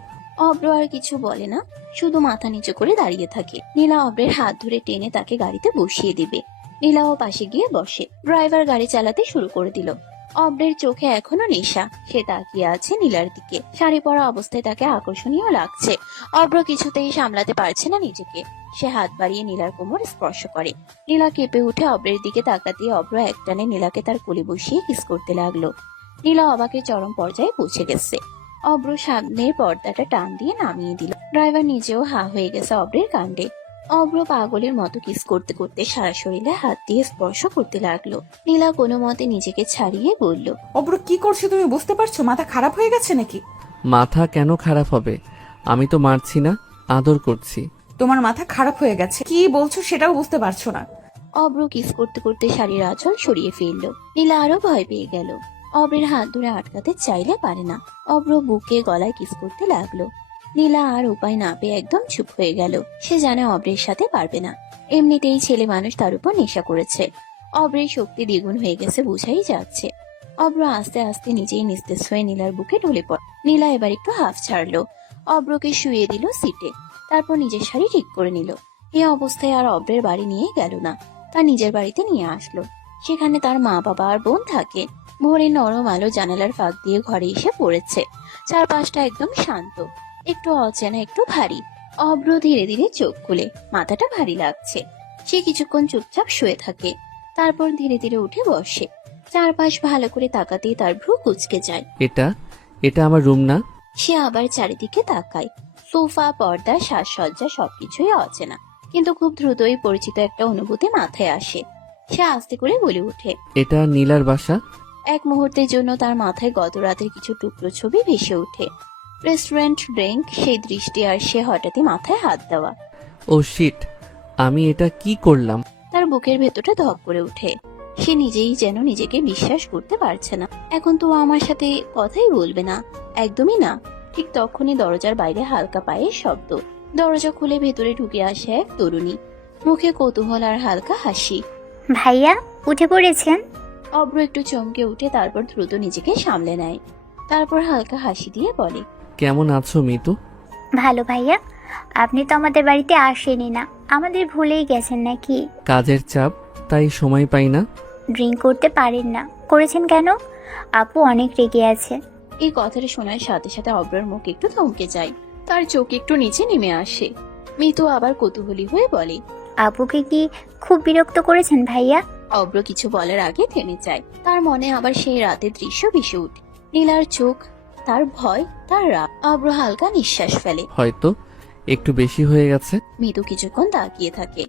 অভ্র আর কিছু বলে না, শুধু মাথা নিচু করে দাঁড়িয়ে থাকে। নীলা অভ্রের হাত ধরে টেনে তাকে গাড়িতে বসিয়ে দিবে। নীলাও পাশে গিয়ে বসে। ড্রাইভার গাড়ি চালাতে শুরু করে দিল। অভ্রের চোখে এখনো নেশা, সে তাকিয়ে আছে নীলার দিকে। শাড়ি পরা অবস্থায় তাকে আকর্ষণীয় লাগছে। অভ্র কিছুতেই সামলাতে পারছে না নিজেকে, সে হাত বাড়িয়ে নীলার কোমর স্পর্শ করে। নীলা কেঁপে উঠে অভ্রের দিকে তাকাতে অভ্র একটানে নীলাকে তার কোলে বসিয়ে কিস করতে লাগলো। নীলা অবাকের চরম পর্যায়ে পৌঁছে গেছে। অভ্র সামনের পর্দাটা টান দিয়ে নামিয়ে দিল। ড্রাইভার নিজেও হা হয়ে গেছে অভ্রের কাণ্ডে। অভ্র পাগলের মতো কিস করতে করতে সারা শরীরে হাত দিয়ে স্পর্শ করতে লাগলো। নীলা কোনো মতে নিজেকে ছাড়িয়ে বলল, অব্র কি করছো তুমি বুঝতে পারছো? মাথা খারাপ হয়ে গেছে নাকি? মাথা কেন খারাপ হবে? আমি তো মারছি না, আদর করছি। তোমার মাথা খারাপ হয়ে গেছে, কি বলছো সেটাও বুঝতে পারছো না। অভ্র কিস করতে করতে শাড়ির আঁচল সরিয়ে ফেললো। নীলা আরো ভয় পেয়ে গেল। অভ্রের হাত ধরে আটকাতে চাইলে পারে না। অভ্র বুকে গলায় কিস করতে লাগলো। নীলা আর উপায় না পেয়ে একদম চুপ হয়ে গেল। সে জানে অভ্রের সাথে পারবে না, এমনিতেই ছেলে মানুষ তার উপর নেশা করেছে। অভ্রের শক্তি দ্বিগুণ হয়ে গেছে, বুঝাই যাচ্ছে। অভ্র আস্তে আস্তে নিজেই নিস্তেজ হয়ে নীলার বুকে ঢলে পড়ে। নীলা এবার একটু হাফ ছাড়লো, অভ্রকে শুয়ে দিল সিটে, তারপর নিজের শাড়ি ঠিক করে নিল। এই অবস্থায় আর অভ্রের বাড়ি নিয়ে গেল না, তার নিজের বাড়িতে নিয়ে আসলো। সেখানে তার মা বাবা আর বোন থাকে। ভোরে নরম আলো জানালার ফাঁক দিয়ে ঘরে এসে পড়েছে। চারপাশটা একদম শান্ত, একটু অচেনা, একটু ভারী। অভ্র ধীরে ধীরে চোখ খুলে, মাথাটা ভারী লাগছে। সে কিছুক্ষণ চুপচাপ শুয়ে থাকে, তারপর ধীরে ধীরে উঠে বসে। চারপাশ ভালো করে তাকাতেই তার ভ্রু কুঁচকে যায়। এটা আমার রুম না? সে আবার চারিদিকে তাকায়। সোফা, পর্দা, সাজসজ্জা সবকিছুই অচেনা, কিন্তু খুব দ্রুতই পরিচিত একটা অনুভূতি মাথায় আসে। সে আস্তে করে বলে ওঠে, এটা নীলার বাসা? এক মুহূর্তের জন্য তার মাথায় গত রাতের কিছু টুকরো ছবি ভেসে ওঠে। রেস্টুরেন্ট, ড্রিঙ্ক, সেই দৃষ্টি, আর সে হঠাৎই মাথায় হাত দেওয়া। ও শিট, আমি এটা কি করলাম? তার বুকের ভেতরটা ধক করে ওঠে। সে নিজেই যেন নিজেকে বিশ্বাস করতে পারছে না। এখন তো ও আমার সাথে কথাই বলবে না, একদমই না। ঠিক তখনই দরজার বাইরে হালকা পায়ের শব্দ। দরজা খুলে ভেতরে ঢুকে আসে এক তরুণী, মুখে কৌতূহল আর হালকা হাসি। ভাইয়া উঠে পড়েছেন? অব্র একটু চমকে উঠে তারপর দ্রুত নিজেকে সামলে নেয়। তারপর হালকা হাসি দিয়ে বলে, কেমন আছো মিতু? ভালো ভাইয়া। আপনি তো আমাদের বাড়িতে আসেনি না, আমাদের ভুলেই গেছেন নাকি? কাজের চাপ, তাই সময় পাই না। ড্রিঙ্ক করতে পারেন না, করেছেন কেন? আপু অনেক রেগে আছে। এই কথাটা শোনার সাথে সাথে অব্রর মুখ একটু থমকে যায়, তার চোখ একটু নিচে নেমে আসে। মিতু আবার কৌতূহলী হয়ে বলে, আপুকে কি খুব বিরক্ত করেছেন ভাইয়া? অব্র কিছু বলার আগে থেমে যায়। তার মনে আবার সেই রাতের দৃশ্য ভেসে ওঠে। নীলার চোখ, তার ভয়, তার রাগ। অব্র হালকা নিঃশ্বাস ফেলে। হয়তো একটু বেশি হয়ে গেছে। মিতু কিছুক্ষণ তাকিয়ে থাকে,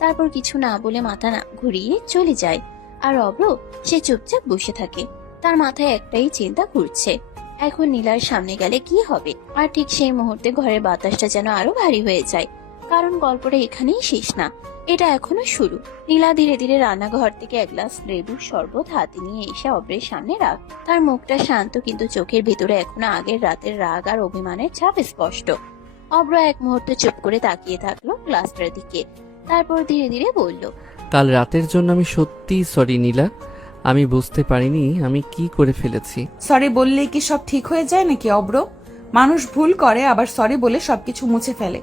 তারপর কিছু না বলে মাথা না ঘুরিয়ে চলে যায়। আর অব্র সে চুপচাপ বসে থাকে। তার মাথায় একটাই চিন্তা ঘুরছে, এখন নীলার সামনে গেলে কি হবে। আর ঠিক সেই মুহূর্তে ঘরের বাতাসটা যেন আরো ভারী হয়ে যায়, কারণ গল্পটা এখানেই শেষ না, এটা এখনো শুরু। নীলা ধীরে ধীরে রান্নাঘর থেকে এক গ্লাস লেবুর শরবত হাতে নিয়ে এসে অব্রের সামনে রাখ। তার মুখটা শান্ত, কিন্তু চোখের ভিতরে এখনো আগের রাতের রাগ আর অভিমানের ছাপ স্পষ্ট। অব্র এক মুহূর্তে চুপ করে তাকিয়ে থাকলো গ্লাসটার দিকে, তারপর ধীরে ধীরে বলল, কাল রাতের জন্য আমি সত্যিই সরি নীলা। আমি বুঝতে পারিনি আমি কি করে ফেলেছি। সরি বললেই কি সব ঠিক হয়ে যায় নাকি অব্র? মানুষ ভুল করে আবার সরি বলে সবকিছু মুছে ফেলে,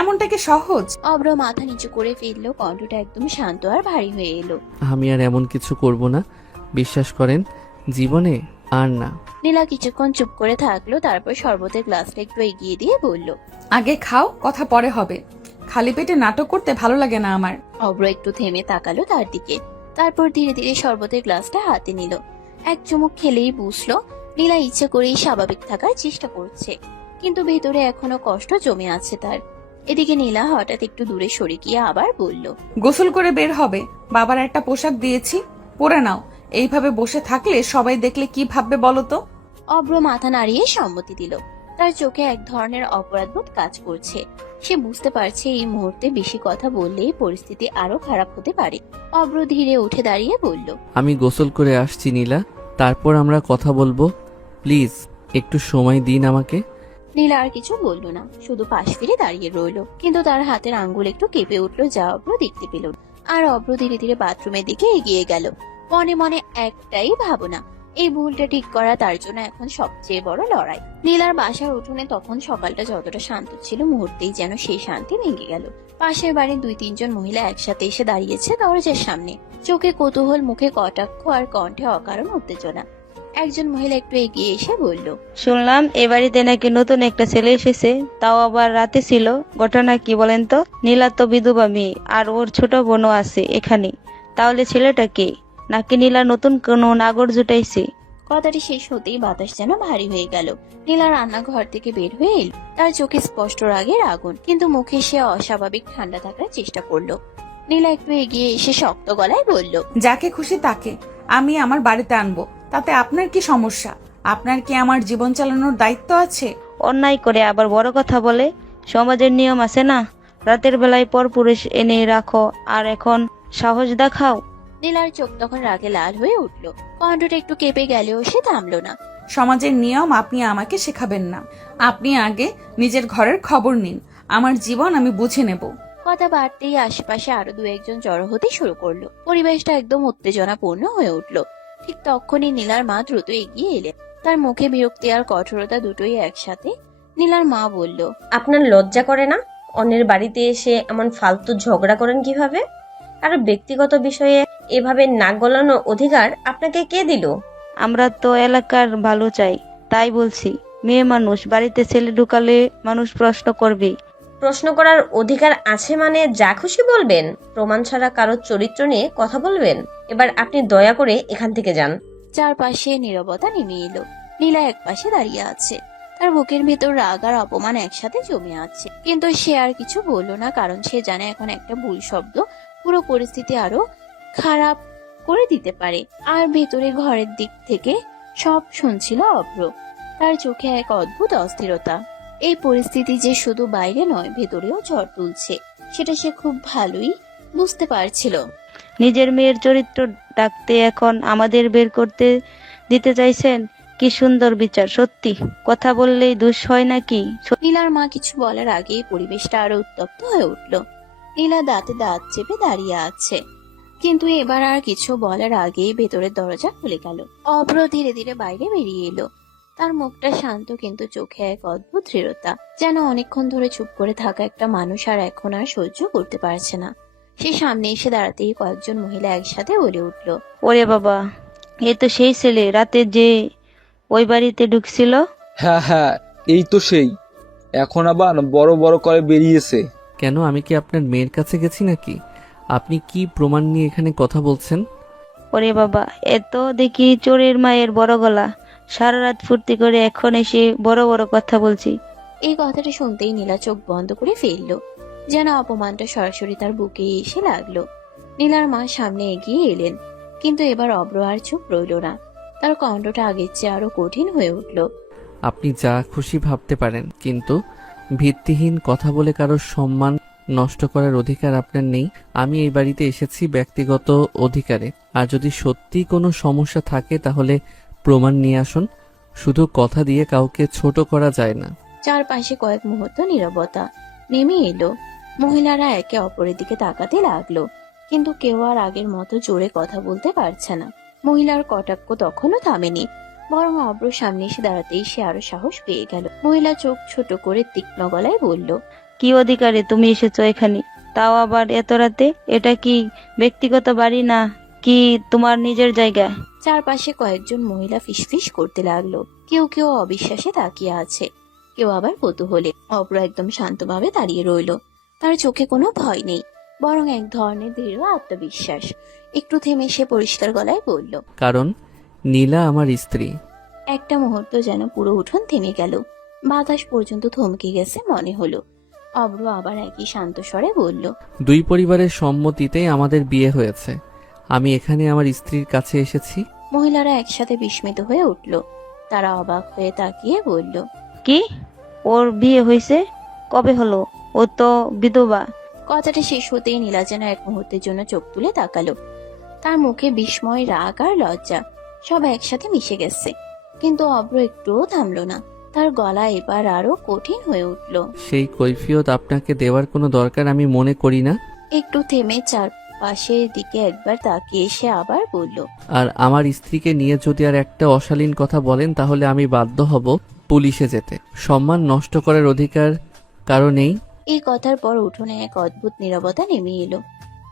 এমনটা কি সহজ? অব্র মাথা নিচু করে ফেললো, কণ্ঠটা একদম শান্ত আর ভারী হয়ে এলো। আমি আর এমন কিছু করব না, বিশ্বাস করেন, জীবনে আর না। নীলা কিছুক্ষণ চুপ করে থাকলো, তারপর শরবতের গ্লাসটা একটু এগিয়ে দিয়ে বলল, আগে খাও, কথা পরে হবে। খালি পেটে নাটক করতে ভালো লাগে না আমার। অব্র একটু থেমে তাকালো তার দিকে, তারপর ধীরে ধীরে শরবতের গ্লাসটা হাতে নিল। এক চুমুক খেলেই বুঝলো নীলা ইচ্ছে করেই স্বাভাবিক থাকার চেষ্টা করছে, কিন্তু ভেতরে এখনো কষ্ট জমে আছে তার। এদিকে নীলা হঠাৎ একটু দূরে সরে গিয়ে আবার বলল, গোসল করে বের হবে, বাবার একটা পোশাক দিয়েছি, পরে নাও। এইভাবে বসে থাকলে সবাই দেখলে কি ভাববে বলো তো? অব্র মাথা নাড়িয়ে সম্মতি দিল। তার চোখে এক ধরনের অপরাধবোধ কাজ করছে। সে বুঝতে পারছে এই মুহূর্তে বেশি কথা বললে পরিস্থিতি আরো খারাপ হতে পারে। অব্র ধীরে উঠে দাঁড়িয়ে বলল, আমি গোসল করে আসছি নীলা, তারপর আমরা কথা বলবো। প্লিজ একটু সময় দিন আমাকে। নীলা আর কিছু বলল না, শুধু পাশ ফিরে দাঁড়িয়ে রইল। কিন্তু তার হাতের আঙ্গুল একটু কেঁপে উঠলো, যা অব্র দেখতে পেল। আর অব্র ধীরে ধীরে বাথরুমের দিকে এগিয়ে গেল। মনে মনে একটাই ভাবনা, এই ভুলটা ঠিক করা তার জন্য এখন সবচেয়ে বড় লড়াই। নীলার বাসার উঠোনে তখন সকালটা যতটা শান্ত ছিল, মুহূর্তেই যেন সেই শান্তি ভেঙে গেল। পাশের বাড়ির 2-3 জন মহিলা একসাথে এসে দাঁড়িয়েছে দরজার সামনে, চোখে কৌতূহল, মুখে কটাক্ষ আর কণ্ঠে অকারণ উত্তেজনা। একজন মহিলা একটু এগিয়ে এসে বলল, শুনলাম এ বাড়িতে নাকি নতুন একটা ছেলে এসেছে, তাও আবার রাতে ছিল। ঘটনা কি বলেন তো? নীলা তো বিধবা মেয়ে, আর ওর ছোট বোনও আছে এখানে। তাহলে ছেলেটা কে? নাকি নীলা নতুন কোনো নাগর জুটাইছে? কথাটি শেষ হতেই বাতাস যেন ভারী হয়ে গেল। নীলা রান্নাঘর থেকে বের হয়ে এল, তার চোখে স্পষ্ট রাগের আগুন, কিন্তু মুখে সে অস্বাভাবিক ঠান্ডা থাকার চেষ্টা করলো। নীলা একটু এগিয়ে এসে শক্ত গলায় বলল, যাকে খুশি তাকে আমি আমার বাড়িতে আনবো, তাতে আপনার কি সমস্যা? আপনার কি আমার জীবন চালানোর দায়িত্ব আছে? অন্যায় করে আবার বড় কথা বলে। সমাজের নিয়ম আছে না, রাতের বেলায় পরপুরুষ এনে রাখো, আর এখন সাহস দেখাও। নীলার চোখ তখন রাগে লাল হয়ে উঠল, কণ্ঠটা একটু কেঁপে গেলেও সে থামলো না। সমাজের নিয়ম আপনি আমাকে শেখাবেন না। আপনি আগে নিজের ঘরের খবর নিন, আমার জীবন আমি বুঝে নেব। কথা বাড়তেই আশেপাশে আরো 2-1 জন জড়ো হতে শুরু করলো। পরিবেশটা একদম উত্তেজনাপূর্ণ হয়ে উঠলো। ঠিক তখনই নীলার মা দ্রুত এগিয়ে এলেন, তার মুখে বিরক্তি আর কঠোরতা দুটোই একসাথে। নীলার মা বলল, আপনার লজ্জা করে না? অন্যের বাড়িতে এসে এমন ফালতু ঝগড়া করেন কিভাবে? আর ব্যক্তিগত বিষয়ে এভাবে নাক গলানো অধিকার আপনাকে কে দিল? আমরা তো এলাকার ভালো চাই, তাই বলছি। মেয়ে মানুষ, বাড়িতে ছেলে ঢুকালে মানুষ প্রশ্ন করবেই। প্রশ্ন করার অধিকার আছে মানে যা খুশি বলবেন? প্রমাণ ছাড়া কারো চরিত্র নিয়ে কথা বলবেন? এবার আপনি দয়া করে এখান থেকে যান। চারপাশে নীরবতা নেমে এলো। নীলা এক পাশে দাঁড়িয়ে আছে, তার বুকের ভেতর রাগ আর অপমান একসাথে জমে আছে, কিন্তু সে আর কিছু বলল না, কারণ সে জানে এখন একটা ভুল শব্দ পুরো পরিস্থিতি আরো খারাপ করে দিতে পারে। আর ভেতরে ঘরের দিক থেকে সব শুনছিল অভ্র, তার চোখে এক অদ্ভুত অস্থিরতা। এই পরিস্থিতি যে শুধু বাইরে নয়, ভেতরেও ঝড় তুলছে, সেটা সে খুব ভালোই বুঝতে পারছিল। নিজের মেয়ের চরিত্র ডাকতে এখন আমাদের বের করতে দিতে চাইছেন? কি সুন্দর বিচার! সত্যি কথা বললেই দোষ হয় নাকি? নীলার মা কিছু বলার আগেই পরিবেশটা আরো উত্তপ্ত হয়ে উঠল। নীলা দাঁতে দাঁত চেপে দাঁড়িয়ে আছে, কিন্তু এবার আর কিছু বলার আগেই ভেতরের দরজা খুলে গেল। অভ্র ধীরে ধীরে বাইরে বেরিয়ে এলো। তার মুখটা শান্ত, কিন্তু চোখে এক অদ্ভুত দৃঢ়তা, যেন অনেকক্ষণ ধরে চুপ করে থাকা একটা মানুষ আর এখন আর সহ্য করতে পারছে না। সে সামনে এসে দাঁড়াতেই কয়েকজন মহিলা একসাথে বলে উঠল, ওরে বাবা, এ তো সেই ছেলে রাতে যে ওই বাড়িতে ঢুকছিল। হ্যাঁ হ্যাঁ, এই তো সেই। এখন আবার বড় বড় করে বেরিয়েছে। কেন, আমি কি আপনার মেয়ের কাছে গেছি নাকি? আপনি কি প্রমাণ নিয়ে এখানে কথা বলছেন? ওরে বাবা, এত দেখি চোরের মায়ের বড় গলা। সারা রাত ফুর্তি করে এখন এসে বড় বড় কথা বলছি। এই কথাটা শুনতেই নীলা চোখ বন্ধ করে ফেললো, যেন অপমানটা সরাসরি তার বুকে এসে লাগলো। নীলার মা সামনে এগিয়ে এলেন, কিন্তু এবার অব্র আর চুপ রইল না। তার কণ্ঠটা আগের চেয়ে আরো কঠিন হয়ে উঠল। আপনি যা খুশি ভাবতে পারেন, কিন্তু ভিত্তিহীন কথা বলে কারোর সম্মান নষ্ট করার অধিকার আপনার নেই। আমি এই বাড়িতে এসেছি ব্যক্তিগত অধিকারে, আর যদি সত্যি কোনো সমস্যা থাকে তাহলে প্রমাণ নিয়ে আসুন। শুধু কথা দিয়ে কাউকে ছোট করা যায় না। চারপাশে কয়েক মুহূর্ত নীরবতা নেমে এলো। মহিলারা একে অপরের দিকে তাকাতে লাগলো, কিন্তু কেউ আর আগের মতো জোরে কথা বলতে পারছে না। মহিলার কটাক্ষ তখনও থামেনি, বরং অব্র সামনে এসে দাঁড়াতেই সে আরো সাহস পেয়ে গেল। মহিলা চোখ ছোট করে তীক্ষ্ণ গলায় বলল, কি অধিকারে তুমি এসেছো এখানে, তাও আবার এত রাতে? এটা কি ব্যক্তিগত বাড়ি না কি তোমার নিজের জায়গা? চারপাশে কয়েকজন মহিলা ফিসফিস করতে লাগলো। কেউ কেউ অবিশ্বাসে তাকিয়ে আছে, কেউ আবার কৌতূহলে। অব্র একদম শান্তভাবে দাঁড়িয়ে রইল। তার চোখে কোনো ভয় নেই, বরং এক ধরনের দৃঢ় আত্মবিশ্বাস। একটু থেমে সে পরিষ্কার গলায় বলল, কারণ নীলা আমার স্ত্রী। একটা মুহূর্ত যেন পুরো উঠোন থেমে গেল, বাতাস পর্যন্ত থমকে গেছে মনে হলো। অব্র আবার একই শান্ত স্বরে বলল, দুই পরিবারের সম্মতিতেই আমাদের বিয়ে হয়েছে। আমি এখানে আমার স্ত্রীর কাছে এসেছি। মহিলারা একসাথে বিস্মিত হয়ে উঠল। তারা অবাক হয়ে তাকিয়ে বলল, কি? ওর বিয়ে হয়েছে? কবে হলো? ও তো বিধবা। কথাটা শেষ হতেই নীলা যেন এক মুহূর্তের জন্য চোখ তুলে তাকালো। তার মুখে বিস্ময়, রাগ আর লজ্জা সব একসাথে মিশে গেছে, কিন্তু অব্র একটুও থামলো না। তার গলা এবার আরো কঠিন হয়ে উঠল। সেই কৈফিয়ত আপনাকে দেওয়ার কোনো দরকার আমি মনে করি না। একটু থেমে চারপাশের দিকে একবার তাকিয়ে সে আবার বলল, আর আমার স্ত্রীকে নিয়ে যদি আর একটা অশালীন কথা বলেন তাহলে আমি বাধ্য হব পুলিশে যেতে। সম্মান নষ্ট করার অধিকার কারো নেই। এই কথার পর উঠোনে এক অদ্ভুত নীরবতা নেমে এলো।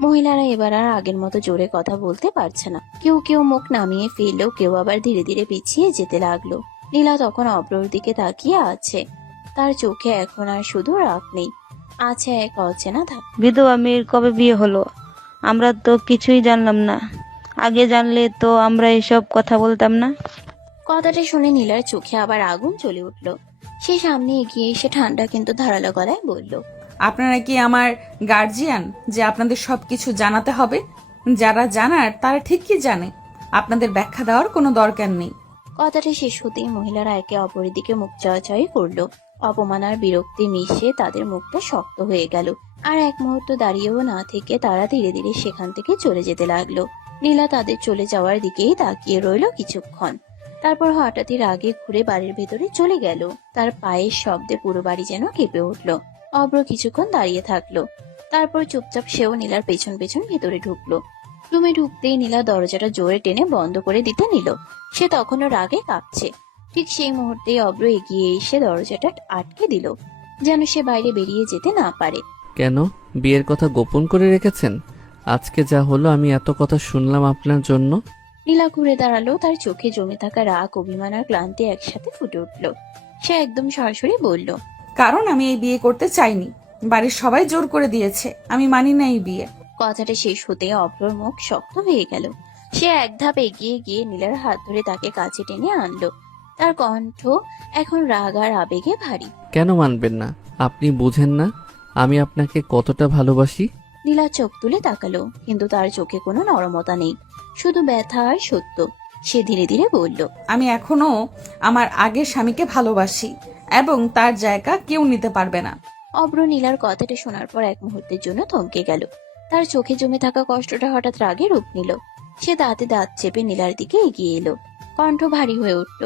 মহিলারা এবার আর আগের মতো জোরে কথা বলতে পারছে না। কেউ কেউ মুখ নামিয়ে ফেললেও কেউ আবার ধীরে ধীরে পিছিয়ে যেতে লাগলো। নীলা তখন অব্রর দিকে তাকিয়ে আছে। তার চোখে এখন আর শুধু রাগ নেই, আছে এক অচেনা ধাপ। বিধবা মেয়ের কবে বিয়ে হলো? আমরা তো কিছুই জানলাম না। আগে জানলে তো আমরা এসব কথা বলতাম না। কথাটা শুনে নীলার চোখে আবার আগুন জ্বলে উঠল। সে সামনে এগিয়ে এসে ঠান্ডা কিন্তু ধারালো গলায় বলল, আপনারা কি আমার গার্জিয়ান যে আপনাদের সবকিছু জানাতে হবে? যারা জানার তারা ঠিক কি জানে, আপনাদের ব্যাখ্যা দেওয়ার কোনো দরকার নেই। কথাটা শেষ হতেই মহিলারা একে অপরের দিকে মুখ চাওয়াচাওয়ি করলো। অপমান আর বিরক্তি মিশে তাদের মুখটা শক্ত হয়ে গেল। আর এক মুহূর্ত দাঁড়িয়েও না থেকে তারা ধীরে ধীরে সেখান থেকে চলে যেতে লাগলো। নীলা তাদের চলে যাওয়ার দিকেই তাকিয়ে রইল কিছুক্ষণ, তারপর হঠাৎই রাগে ঘুরে বাড়ির ভেতরে চলে গেল। তার পায়ের শব্দে পুরো বাড়ি যেন কেঁপে উঠলো। অব্র কিছুক্ষণ দাঁড়িয়ে থাকলো, তারপর চুপচাপ সেও নীলার পেছন পেছন ভেতরে ঢুকলো। রুমে ঢুকতেই নীলা দরজাটা জোরে টেনে বন্ধ করে দিতে নিল। সে তখনও রাগে কাঁপছে। ঠিক সেই মুহূর্তেই অব্র এগিয়ে এসে দরজাটা আটকে দিল, যেন সে বাইরে বেরিয়ে যেতে না পারে। কেন বিয়ের কথা গোপন করে রেখেছেন? আজকে যা হলো আমি এত কথা শুনলাম আপনার জন্য। নীলা ঘুরে দাঁড়ালো, তার চোখে জমে থাকা রাগ, অভিমান আর ক্লান্তি একসাথে ফুটে উঠল। সে একদম সরাসরি বলল, কারণ আমি এই বিয়ে করতে চাইনি, বাড়ির সবাই জোর করে দিয়েছে, আমি মানি না এই বিয়ে। কথাটা শেষ হতে অভ্রর মুখ শক্ত হয়ে গেল। সে এক ধাপ এগিয়ে গিয়ে নীলার হাত ধরে তাকে কাছে টেনে আনলো। তার কণ্ঠ এখন রাগ আর আবেগে ভারী। কেন মানবেন না? আপনি বুঝেন না আমি আপনাকে কতটা ভালোবাসি? নীলা চোখ তুলে তাকালো, কিন্তু তার চোখে কোনো নরমতা নেই, শুধু ব্যথা আর সত্য। সে ধীরে ধীরে বলল, আমি এখনো আমার আগের স্বামীকে ভালোবাসি এবং তার জায়গা কেউ নিতে পারবে না। অব্র নীলার কথাটা শোনার পর এক মুহূর্তের জন্য থমকে গেল। তার চোখে জমে থাকা কষ্টটা হঠাৎ রাগে রূপ নিল। সে দাঁতে দাঁত চেপে নীলার দিকে এগিয়ে এলো। কণ্ঠ ভারী হয়ে উঠল।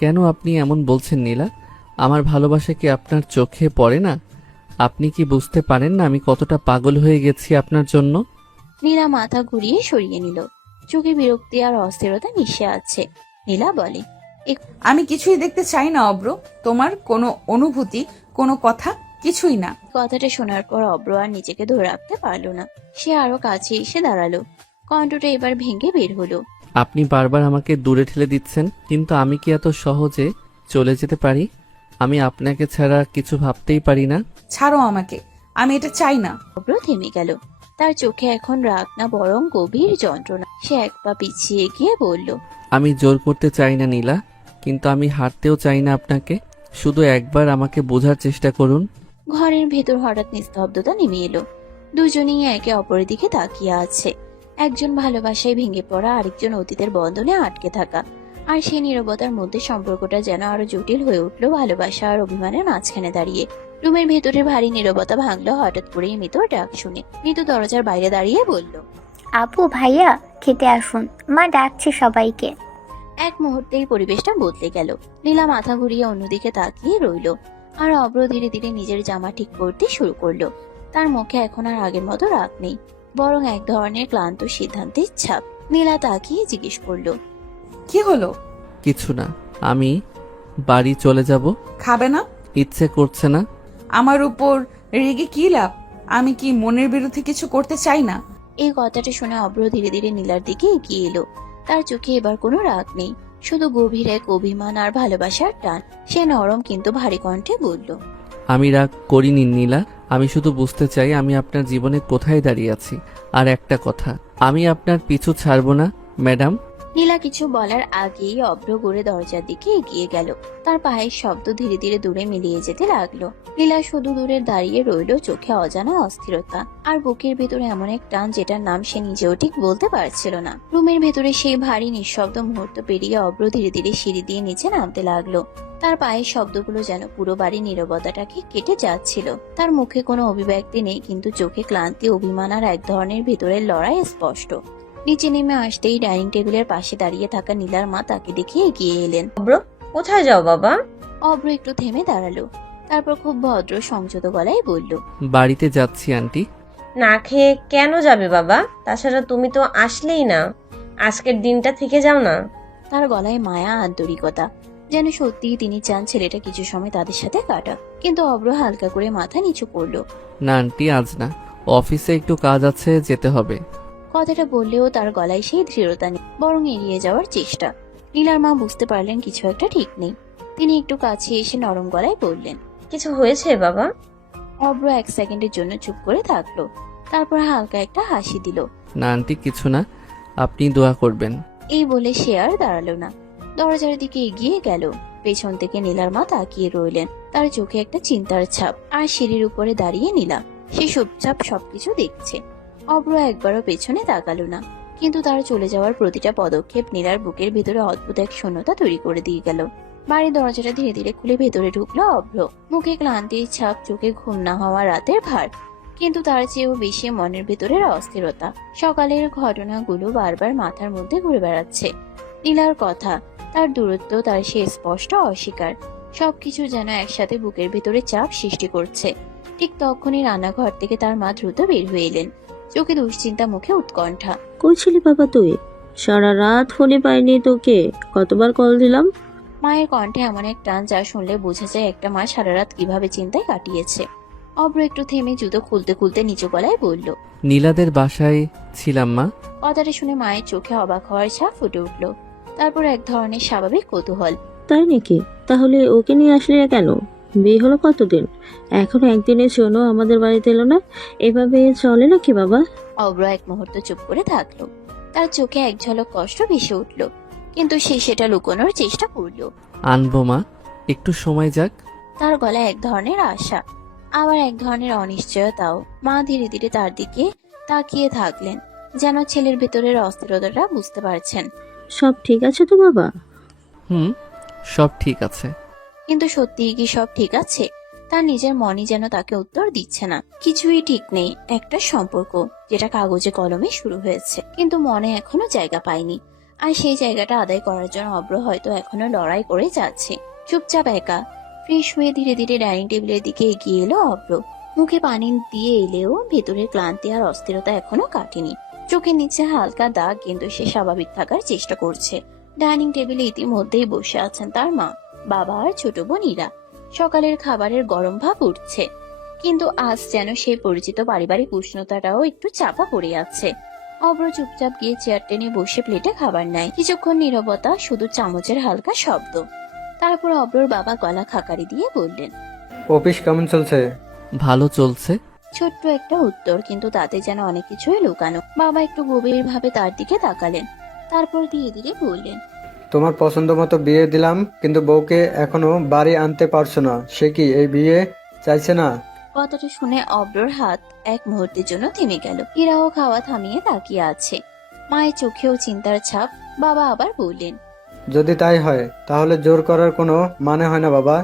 কেন আপনি এমন বলছেন নীলা? আমার ভালোবাসা কি আপনার চোখে পড়ে না? আপনি কি বুঝতে পারেন না আমি কতটা পাগল হয়ে গেছি আপনার জন্য? নীলা মাথা ঘুরিয়ে সরিয়ে নিল। চোখে বিরক্তি আর অস্থিরতা মিশে আছে। নীলা বলে, আমি কিছুই দেখতে চাই না অব্র, তোমার কোনো অনুভূতি, কোনো কথা, কিছুই না। কথাটা শোনার পর অব্র আর নিজেকে ধরে রাখতে পারলো না। সে আরো কাছে এসে দাঁড়ালো। কণ্ঠটা এবার ভেঙে বের হলো। আপনি বারবার আমাকে দূরে ঠেলে দিচ্ছেন, কিন্তু আমি কি এত সহজে চলে যেতে পারি? আমি আপনাকে ছাড়া কিছু ভাবতেই পারি না। ছাড়ো আমাকে, আমি এটা চাই না। অব্র থেমে গেল। তার চোখে এখন রাগ না, বরং গভীর যন্ত্রণা। সে এক পা পিছিয়ে গিয়ে বলল, আমি জোর করতে চাই না নীলা, কিন্তু আমি হারতেও চাই না আপনাকে। শুধু একবার আমাকে বোঝার চেষ্টা করুন। ঘরের ভেতর হঠাৎ নিস্তব্ধতা নেমে এলো। দুজনেই একে অপরের দিকে তাকিয়ে আছে। একজন ভালোবাসায় ভেঙে পড়া, আরেকজন অতীতের বন্ধনে আটকে থাকা। আর সেই নীরবতার মধ্যে সম্পর্কটা যেন আরো জটিল হয়ে উঠলো ভালোবাসা আর অভিমানের মাঝখানে দাঁড়িয়ে। রুমের ভেতরে ভারী নীরবতা ভাঙলো হঠাৎ করেই মৃদুর ডাক শুনে। মৃদু দরজার বাইরে দাঁড়িয়ে বলল, আপু ভাইয়া খেতে আসুন, মা ডাকছে সবাইকে। এক মুহূর্তেই পরিবেশটা বদলে গেল। নীলা মাথা ঘুরিয়ে অন্যদিকে তাকিয়ে রইল। আর অব্র ধীরে ধীরে নিজের জামা ঠিক করতে শুরু করলো। তার মুখে এখন আর আগের মতো রাগ নেই, বরং এক ধরনের ক্লান্ত সিদ্ধান্তের ছাপ। নীলা তাকিয়ে জিজ্ঞেস করলো, কি হলো? কিছু না, আমি বাড়ি চলে যাব। খাবে না? ইচ্ছে করছে না। আমার উপর রেগে কি লাভ? আমি কি মনের বিরুদ্ধে কিছু করতে চাই না? এই কথাটা শুনে অব্র ধীরে ধীরে নীলার দিকে এগিয়ে এলো। তার চোখে এবার কোনো রাগ নেই, শুধু গভীর এক অভিমান আর ভালোবাসার টান। সে নরম কিন্তু ভারী কণ্ঠে বলল, আমি রাগ করিনি নীলা, আমি শুধু বুঝতে চাই আমি আপনার জীবনে কোথায় দাঁড়িয়ে আছি। আর একটা কথা, আমি আপনার পিছু ছাড়বো না ম্যাডাম। নীলা কিছু বলার আগেই অব্র গড়ে দরজার দিকে এগিয়ে গেল। তার পায়ের শব্দ ধীরে ধীরে দূরে মিলিয়ে যেতে লাগলো। নীলা শুধু দূরে দাঁড়িয়ে রইল, চোখে অজানা অস্থিরতা আর বুকের ভেতরে এমন এক টান যেটার নাম সে নিজেও ঠিক বলতে পারছিল না। রুমের ভেতরে সেই ভারী নিঃশব্দ মুহূর্ত পেরিয়ে অব্র ধীরে ধীরে সিঁড়ি দিয়ে নিচে নামতে লাগলো। তার পায়ের শব্দগুলো যেন পুরো বাড়ির নীরবতাটাকে কেটে যাচ্ছিল। তার মুখে কোনো অভিব্যক্তি নেই, কিন্তু চোখে ক্লান্তি, অভিমান আর এক ধরনের ভেতরের লড়াই স্পষ্ট। নিচে নেমে আসতেই ডাইনিং টেবিলের পাশে দাঁড়িয়ে থাকা নীলার মা তাকে দেখে এগিয়ে এলেন। অব্র, কোথায় যাও বাবা? অব্র একটু থেমে দাঁড়ালো। তারপর খুব ভদ্র সংযত গলায় বলল, বাড়িতে যাচ্ছি আন্টি। না খেয়ে কেন যাবে বাবা? তাছাড়া তুমি তো আসলেই না, আজকের দিনটা থেকে যাও না। তার গলায় মায়া, আন্তরিকতা, যেন সত্যিই তিনি চান ছেলেটা কিছু সময় তাদের সাথে কাটা। কিন্তু অব্র হালকা করে মাথা নিচু করলো। না আন্টি, আজ না, অফিসে একটু কাজ আছে, যেতে হবে। কথাটা বললেও তার গলায় সেই দৃঢ়তা নেই, বরং এড়িয়ে যাওয়ার চেষ্টা। নীলার মা বুঝতে পারলেন কিছু একটা ঠিক নেই। তিনি একটু কাছে এসে নরম গলায় বললেন, কিছু হয়েছে বাবা? অব্র এক সেকেন্ডের জন্য চুপ করে থাকলো। তারপর হালকা একটা হাসি দিল। না আন্টি, কিছু না, আপনি দোয়া করবেন। এই বলে সে আর দাঁড়ালো না, দরজার দিকে এগিয়ে গেল। পেছন থেকে নীলার মা তাকিয়ে রইলেন, তার চোখে একটা চিন্তার ছাপ। আর সিঁড়ির উপরে দাঁড়িয়ে নীলা, সে চুপচাপ সবকিছু দেখছে। অব্র একবারও পেছনে তাকালো না, কিন্তু তার চলে যাওয়ার প্রতিটা পদক্ষেপ নীলার বুকের ভিতরে অদ্ভুত এক শূন্যতা তৈরি করে দিয়ে গেল। বাড়ির দরজাটা ধীরে ধীরে খুলে ভেতরে ঢুকলো অভ্র। মুখে ক্লান্তির ছাপ, চোখে ঘুম না হওয়া রাতের ভার, কিন্তু তার চেয়েও বেশি মনের ভেতরের অস্থিরতা। সকালের ঘটনাগুলো বারবার মাথার মধ্যে ঘুরে বেড়াচ্ছে। নীলার কথা, তার দূরত্ব, তার সে স্পষ্ট অস্বীকার, সবকিছু যেন একসাথে বুকের ভেতরে চাপ সৃষ্টি করছে। ঠিক তখনই রান্নাঘর থেকে তার মা দ্রুত বের হয়ে এলেন, চোখে দুশ্চিন্তা, মুখে উৎকণ্ঠা। কই ছিলি বাবা তুই? সারা রাত ফোনে পাইনি তোকে, কতবার কল দিলাম। মায়ের কণ্ঠে এমন এক টান যা শুনলে বোঝা যায় একটা মা সারা রাত কিভাবে চিন্তায় কাটিয়েছে। অব্র একটু থেমে জুতো খুলতে খুলতে নিচু গলায় বলল, নীলাদের বাসায় ছিলাম মা। কথাটা শুনে মায়ের চোখে অবাক হওয়ার ছাপ ফুটে উঠল। তারপর এক ধরনের স্বাভাবিক কৌতূহল। তাই নাকি? তাহলে ওকে নিয়ে আসলে না কেন? বিয়ে হলো কতদিন, এখন একদিনের জন্য আমাদের বাড়িতে এলো না? এভাবে চলে নাকি বাবা? অব্র এক মুহূর্ত চুপ করে থাকলো। তার চোখে এক ঝলক কষ্ট ভেসে উঠল, কিন্তু সে সেটা লুকোনোর চেষ্টা করল। আনবো মা, একটু সময় যাক। তার গলায় এক ধরনের আশা, আবার এক ধরনের অনিশ্চয়তাও। মা ধীরে ধীরে তার দিকে তাকিয়ে থাকলেন, যেন ছেলের ভেতরের অস্থিরতাটা বুঝতে পারছেন। সব ঠিক আছে তো বাবা? হুম, সব ঠিক আছে। কিন্তু সত্যিই কি সব ঠিক আছে? তার নিজের মনই যেন তাকে উত্তর দিচ্ছে না। কিছুই ঠিক নেই, একটা সম্পর্ক যেটা কাগজে কলমে শুরু হয়েছে কিন্তু মনে এখনো জায়গা পায়নি। আর সেই জায়গাটা আদায় করার জন্য অব্র হয়তো এখনো লড়াই করে যাচ্ছে। চুপচাপ একা ফ্রেশ হয়ে ধীরে ধীরে ডাইনিং টেবিলের দিকে এগিয়ে এলো অব্র। মুখে পানি দিয়ে এলেও ভেতরের ক্লান্তি আর অস্থিরতা এখনো কাটেনি। চোখের নিচে হালকা দাগ, কিন্তু সে স্বাভাবিক থাকার চেষ্টা করছে। ডাইনিং টেবিলে ইতিমধ্যেই বসে আছেন তার মা, বাবা আর ছোট বোন ইরা। সকালের খাবারের গরম ভাব উঠছে, কিন্তু আজ যেন সেই পরিচিত পারিবারিক উষ্ণতাটাও একটু চাপা পড়ে আছে। অব্র চুপচাপ গিয়ে চেয়ার টেনে বসে প্লেটে খাবার নেয়। কিছুক্ষণ নীরবতা, শুধু চামচের হালকা শব্দ। তারপর অব্রর বাবা গলা খাকারি দিয়ে বললেন, অফিস কেমন চলছে? ভালো চলছে। ছোট্ট একটা উত্তর, কিন্তু তাতে যেন অনেক কিছুই লুকানো। বাবা একটু গভীর ভাবে তার দিকে তাকালেন, তারপর ধীরে ধীরে বললেন, তোমার পছন্দ মতো বিয়ে দিলাম, কিন্তু বউকে এখনো বাড়ি আনতে পারছো না। সে কি এই বিয়ে চাইছে না? কথাটা শুনে অব্রর হাত এক মুহূর্তের জন্য থেমে গেল। ইরাও খাওয়া থামিয়ে তাকিয়ে আছে, মায়ের চোখেও চিন্তার ছাপ। বাবা আবার বললেন, যদি তাই হয় তাহলে জোর করার কোনো মানে হয় না বাবা।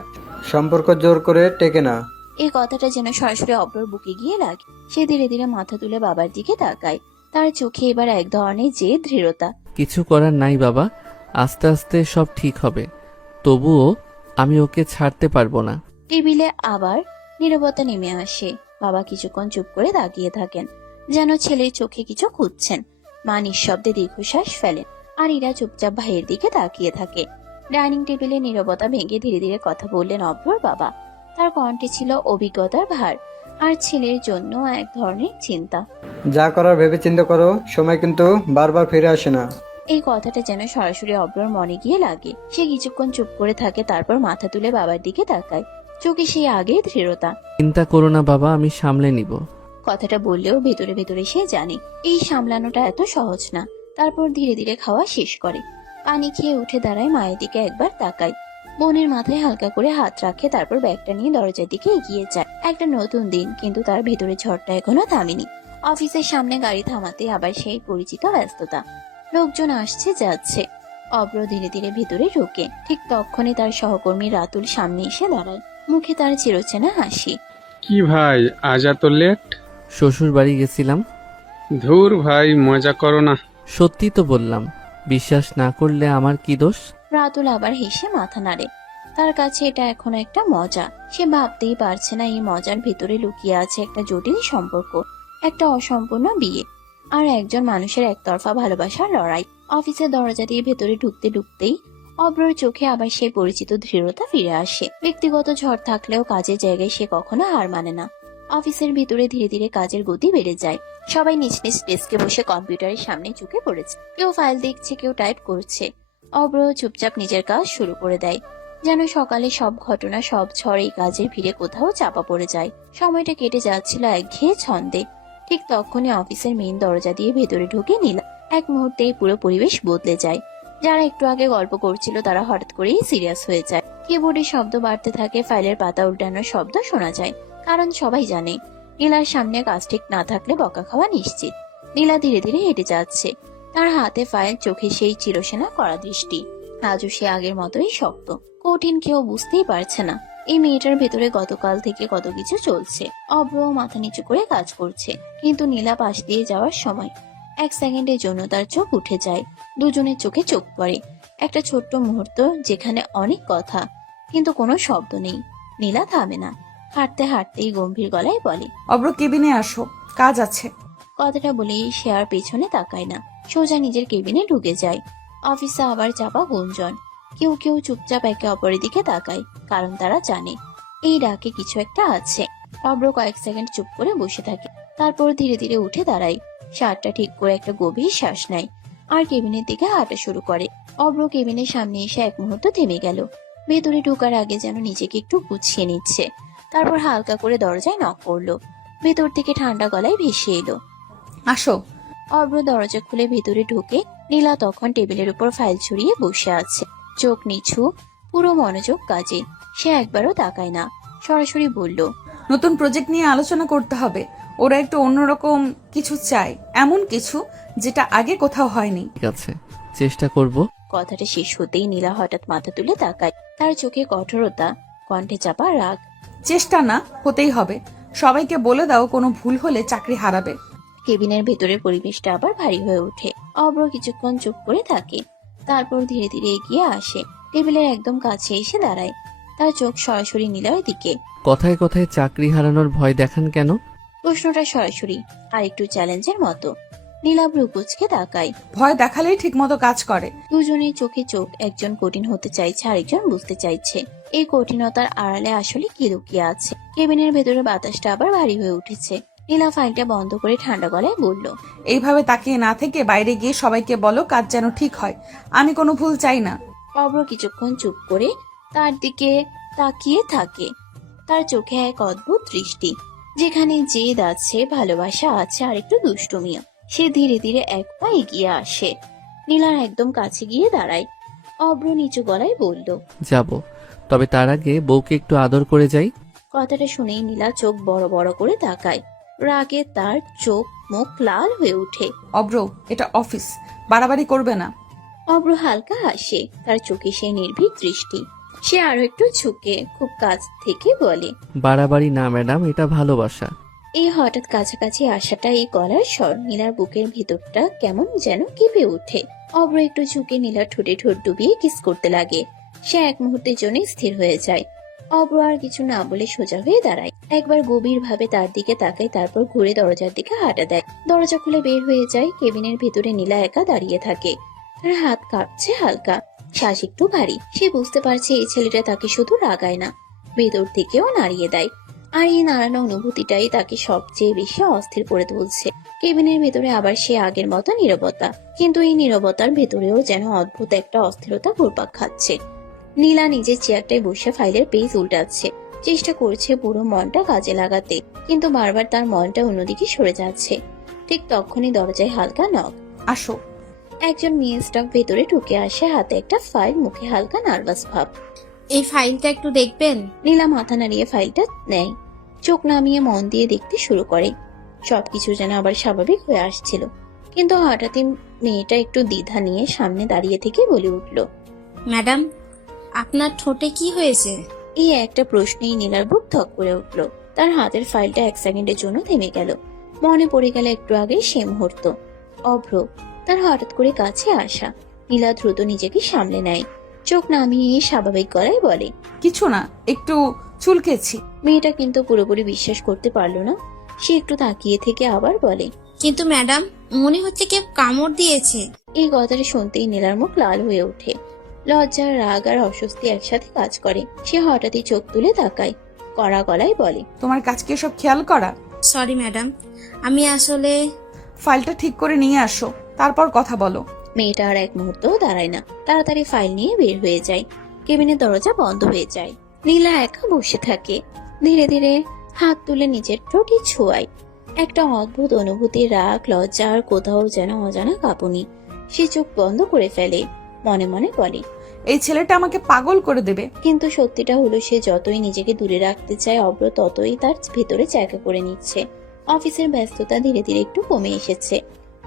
সম্পর্ক জোর করে টেকে না। এই কথাটা যেন সরাসরি অব্রর বুকে গিয়ে লাগে। সে ধীরে ধীরে মাথা তুলে বাবার দিকে তাকায়। তার চোখে এবার এক ধরনের যে দৃঢ়তা। কিছু করার নাই বাবা, আস্তে আস্তে সব ঠিক হবে। তবুও আমি ওকে ছাড়তে পারবো না। টেবিলে আবার নীরবতা নেমে আসে। বাবা কিছুক্ষণ চুপ করে তাকিয়ে থাকেন, যেন ছেলের চোখে কিছু খুঁজছেন। মা নিঃশব্দে দীর্ঘশ্বাস ফেলেন, আর ইরা চুপচাপ ভাইয়ের দিকে তাকিয়ে থাকে। ডাইনিং টেবিলে নীরবতা ভেঙে ধীরে ধীরে কথা বললেন অব্রর বাবা। তার কণ্ঠে ছিল অভিজ্ঞতার ভার, আর ছেলের জন্য এক ধরনের চিন্তা। যা করার ভেবে চিন্তা করো, সময় কিন্তু বারবার ফিরে আসে না। এই কথাটা যেন সরাসরি অব্রর মনে গিয়ে লাগে। সে কিছুক্ষণ চুপ করে থাকে, তারপর মাথা তুলে বাবার দিকে তাকায়, চোখে সেই আগের দৃঢ়তা। চিন্তা করো না বাবা, আমি সামলে নিব। কথাটা বললেও ভেতরে ভেতরে সে জানে এই সামলানোটা এত সহজ না। তারপর ধীরে ধীরে খাওয়া শেষ করে পানি খেয়ে উঠে দাঁড়ায়, মায়ের দিকে একবার তাকায়, বোনের মাথায় হালকা করে হাত রাখে, তারপর ব্যাগটা নিয়ে দরজার দিকে এগিয়ে যায়। একটা নতুন দিন, কিন্তু তার ভেতরে ঝড়টা এখনো থামেনি। অফিসের সামনে গাড়ি থামাতে আবার সেই পরিচিত ব্যস্ততা, লোকজন আসছে যাচ্ছে। অব্র ধীরে ধীরে ভিতরে ঢোকে, ঠিক তখনই তার সহকর্মী রাতুল সামনে এসে দাঁড়ায়, মুখে তার চিরচেনা হাসি। কি ভাই, আজ এত লেট? শ্বশুর বাড়ি গেছিলাম। ধুর ভাই, মজা করো না। সত্যি তো বললাম, বিশ্বাস না করলে আমার কি দোষ? রাতুল আবার হেসে মাথা নাড়ে। তার কাছে এটা এখন একটা মজা। সে ভাবতেই পারছে না এই মজার ভেতরে লুকিয়ে আছে একটা জটিল সম্পর্ক, একটা অসম্পূর্ণ বিয়ে, আর একজন মানুষের একতরফা ভালোবাসার লড়াই। অফিসের দরজা দিয়ে ভেতরে ঢুকতে ঢুকতেই অব্রর চোখে আবার সেই পরিচিত দৃঢ়তা ফিরে আসে। ব্যক্তিগত ঝড় থাকলেও কাজের জায়গায় সে কখনো হার মানে না। অফিসের ভিতরে ধীরে ধীরে কাজের গতি বেড়ে যায়। সবাই নিজ নিজ ডেস্কে বসে কম্পিউটারের সামনে ঝুঁকে পড়েছে। কেউ ফাইল দেখছে, কেউ টাইপ করছে। অব্র চুপচাপ নিজের কাজ শুরু করে দেয়, যেন সকালে সব ঘটনা, সব ঝড় এই কাজের ভিড়ে কোথাও চাপা পড়ে যায়। সময়টা কেটে যাচ্ছিল একঘেয়ে ছন্দে। ঠিক তখনই অফিসের মেইন দরজা দিয়ে ভেতরে ঢুকে নীলা। এক মুহূর্তেই পুরো পরিবেশ বদলে যায়। যারা একটু আগে গল্প করছিল তারা হঠাৎ করেই সিরিয়াস হয়ে যায়। কিবোর্ডে শব্দ বাড়তে থাকে, ফাইলের পাতা উল্টানোর শব্দ শোনা যায়। কারণ সবাই জানে নীলার সামনে কাজ ঠিক না থাকলে বকা খাওয়া নিশ্চিত। নীলা ধীরে ধীরে হেঁটে যাচ্ছে, তার হাতে ফাইল, চোখে সেই চিরসেনা করা দৃষ্টি। আজও সে আগের মতোই শক্ত, কঠিন। কেউ বুঝতেই পারছে না এই মেয়েটার ভেতরে গতকাল থেকে কত কিছু চলছে। অব্র মাথা নিচু করে কাজ করছে, কিন্তু নীলা পাশ দিয়ে যাওয়ার সময় এক সেকেন্ডের জন্য তার চোখ উঠে যায়। দুজনের চোখে চোখ পড়ে। একটা ছোট্ট মুহূর্ত যেখানে অনেক কথা কিন্তু কোনো শব্দ নেই। নীলা থামে না, হাঁটতে হাঁটতেই গম্ভীর গলায় বলে, অব্র কেবিনে আসো, কাজ আছে। কথাটা বলেই সে আর পেছনে তাকায় না, সোজা নিজের কেবিনে ঢুকে যায়। অফিসে আবার চাপা গুঞ্জন। কেউ কেউ চুপচাপ একে অপরের দিকে তাকায়, কারণ তারা জানে এই ডাকে কিছু একটা আছে। অব্র কয়েক সেকেন্ড চুপ করে বসে থাকে, তারপর ধীরে ধীরে উঠে দাঁড়ায়, শার্টটা ঠিক করে একটা গভীর শ্বাস নেয়, আর কেবিনের দিকে হাঁটা শুরু করে। অব্র কেবিনের সামনে এসে এক মুহূর্ত থেমে গেল। ভেতরে ঢোকার আগে যেন নিজেকে একটু গুছিয়ে নিচ্ছে। তারপর হালকা করে দরজায় নক করলো। ভেতর থেকে ঠান্ডা গলায় ভেসে এলো, আসো। অব্র দরজা খুলে ভেতরে ঢুকে নীলা তখন টেবিলের উপর ফাইল ছড়িয়ে বসে আছে, চোখ নিচু, পুরো মনোযোগ কাজে। সে একবারও তাকায় না, সরাসরি বলল, নতুন প্রজেক্ট নিয়ে আলোচনা করতে হবে। ওরা একটু অন্যরকম কিছু চায়, এমন কিছু যেটা আগে কোথাও হয়নি। ঠিক আছে, চেষ্টা করব। কথাটা শেষ হতেই নীলা হঠাৎ মাথা তুলে তাকায়, তার চোখে কঠোরতা, কণ্ঠে চাপা রাগ। চেষ্টা না হতেই হবে। সবাইকে বলে দাও কোনো ভুল হলে চাকরি হারাবে। কেবিনের ভেতরের পরিবেশটা আবার ভারী হয়ে ওঠে। অব্র কিছুক্ষণ চুপ করে থাকে, তারপর ধীরে ধীরে এগিয়ে আসে, টেবিলের একদম কাছে এসে দাঁড়ায়। তার চোখ সরাসরি নীলার দিকে। কথায় কথায় চাকরি হারানোর ভয় দেখান কেন? প্রশ্নটা সরাসরি আর একটু চ্যালেঞ্জের মতো। নীলা ভ্রু কুঁচকে তাকায়। ভয় দেখালেই ঠিকমতো কাজ করে। দুজনের চোখে চোখ, একজন কঠিন হতে চাইছে, আরেকজন বুঝতে চাইছে এই কঠিনতার আড়ালে আসলে কি লুকিয়ে আছে। কেবিনের ভেতরে বাতাসটা আবার ভারী হয়ে উঠেছে। নীলা ফাইলটা বন্ধ করে ঠান্ডা গলায় বলল, এইভাবে তাকিয়ে না থেকে বাইরে গিয়ে সবাইকে বলো কাজ যেন ঠিক হয়। আমি কোনো ভুল চাই না। অব্র কিছুক্ষণ চুপ করে তার দিকে তাকিয়ে থাকে। তার চোখে এক অদ্ভুত দৃষ্টি, যেখানে জেদ আছে, ভালোবাসা আছে, আর একটু দুষ্টুমিও। সে ধীরে ধীরে এক পা এগিয়ে আসে, নীলার একদম কাছে গিয়ে দাঁড়ায়। অব্র নিচু গলায় বলল, যাব, তবে তার আগে বউকে একটু আদর করে যাই। কথাটা শুনেই নীলা চোখ বড় বড় করে তাকায়। রাগে তার চোখ মুখ লাল হয়ে ওঠে। অব্র, এটা অফিস, বাড়াবাড়ি করবে না। অব্র হালকা হাসে, তার চোখে সে নির্ভীক দৃষ্টি। সে আরো একটু ঝুঁকে খুব কাছ থেকে বলে, বাড়াবাড়ি না ম্যাডাম, এটা ভালোবাসা। এই হঠাৎ কাছাকাছি আসাটা, এই গলার স্বর, নীলার বুকের ভিতরটা কেমন যেন কেঁপে ওঠে। অব্র একটু ঝুঁকে নীলার ঠোঁটে ঠোঁট ডুবিয়ে কিস করতে লাগে। সে এক মুহূর্তের জন্য স্থির হয়ে যায়। অব্র আর কিছু না বলে সোজা হয়ে দাঁড়ায়, একবার গভীর ভাবে তার দিকে তাকায়, তারপর ঘুরে দরজার দিকে হাঁটা দেয়। দরজা খুলে বের হয়ে যায়। কেবিনের ভেতরে নীলা একা দাঁড়িয়ে থাকে। তার হাত কাঁপছে হালকা, শ্বাস একটু ভারী। সে বুঝতে পারছে এই ছেলেটা তাকে শুধু রাগায় না, ভেতর থেকেও নাড়িয়ে দেয়। আর এই নাড়ানো অনুভূতিটাই তাকে সবচেয়ে বেশি অস্থির করে তুলছে। কেবিনের ভেতরে আবার সে আগের মতো নীরবতা, কিন্তু এই নীরবতার ভেতরেও যেন অদ্ভুত একটা অস্থিরতা ঘুরপাক খাচ্ছে। নীলা নিজের চেয়ারটায় বসে ফাইলের পেজ উল্টাচ্ছে, চেষ্টা করছে পুরো মনটা কাজে লাগাতে, কিন্তু বারবার তার মনটা অন্যদিকে সরে যাচ্ছে। ঠিক তখনই দরজায় হালকা নক। আসো। একজন মেয়ে স্টাফ ভেতরে ঢুকে আসে, হাতে একটা ফাইল, মুখে হালকা নার্ভাস ভাব। এই ফাইলটা একটু দেখবেন? নীলা মাথা নাড়িয়ে ফাইলটা নেয়, চোখ নামিয়ে মন দিয়ে দেখতে শুরু করে। সবকিছু যেন আবার স্বাভাবিক হয়ে আসছিল, কিন্তু হঠাৎই মেয়েটা একটু দ্বিধা নিয়ে সামনে দাঁড়িয়ে থেকে বলে উঠল, ম্যাডাম, আপনার ঠোঁটে কি হয়েছে? এই একটা প্রশ্নেই নীলার বুক ধক করে উঠল। তার হাতের ফাইলটা এক সেকেন্ডের জন্য থেমে গেল। মনে পড়ে গেল একটু আগে সে মুহূর্ত, অভ্র, তার হঠাৎ করে কাছে আসা। নীলা দ্রুত নিজেকে সামলে নেয়, চোখ নামিয়ে স্বাভাবিক গলায় বলে, কিছু না, একটু চুলকেছি। মেয়েটা কিন্তু পুরোপুরি বিশ্বাস করতে পারলো না। সে একটু তাকিয়ে থেকে আবার বলে, কিন্তু ম্যাডাম, মনে হচ্ছে কেউ কামড় দিয়েছে। এই কথাটা শুনতেই নীলার মুখ লাল হয়ে ওঠে। লজ্জা, রাগ আর অস্বস্তি একসাথে কাজ করে। সে হঠাৎই চোখ তুলে তাকায়, কড়া গলায় বলে, তোমার কাজ কি সব খেয়াল করা? সরি ম্যাডাম, আমি আসলে... ফাইলটা ঠিক করে নিয়ে আসো, তারপর কথা বলো। মেয়েটা আর এক মুহূর্তও দাঁড়ায় না, তাড়াতাড়ি ফাইল নিয়ে বের হয়ে যায়। কেবিনের দরজা বন্ধ হয়ে যায়। নীলা একা বসে থাকে, ধীরে ধীরে হাত তুলে নিজের ঠোঁটে ছোঁয়ায়। একটা অদ্ভুত অনুভূতি, রাগ, লজ্জা আর কোথাও যেন অজানা কাঁপুনি। সে চোখ বন্ধ করে ফেলে, মনে মনে বলে, এই ছেলেটা আমাকে পাগল করে দেবে। কিন্তু সত্যিটা হলো, সে যতই নিজেকে দূরে রাখতে চায়, অব্র ততই তার ভেতরে জায়গা করে নিচ্ছে। অফিসের ব্যস্ততা ধীরে ধীরে একটু কমে এসেছে।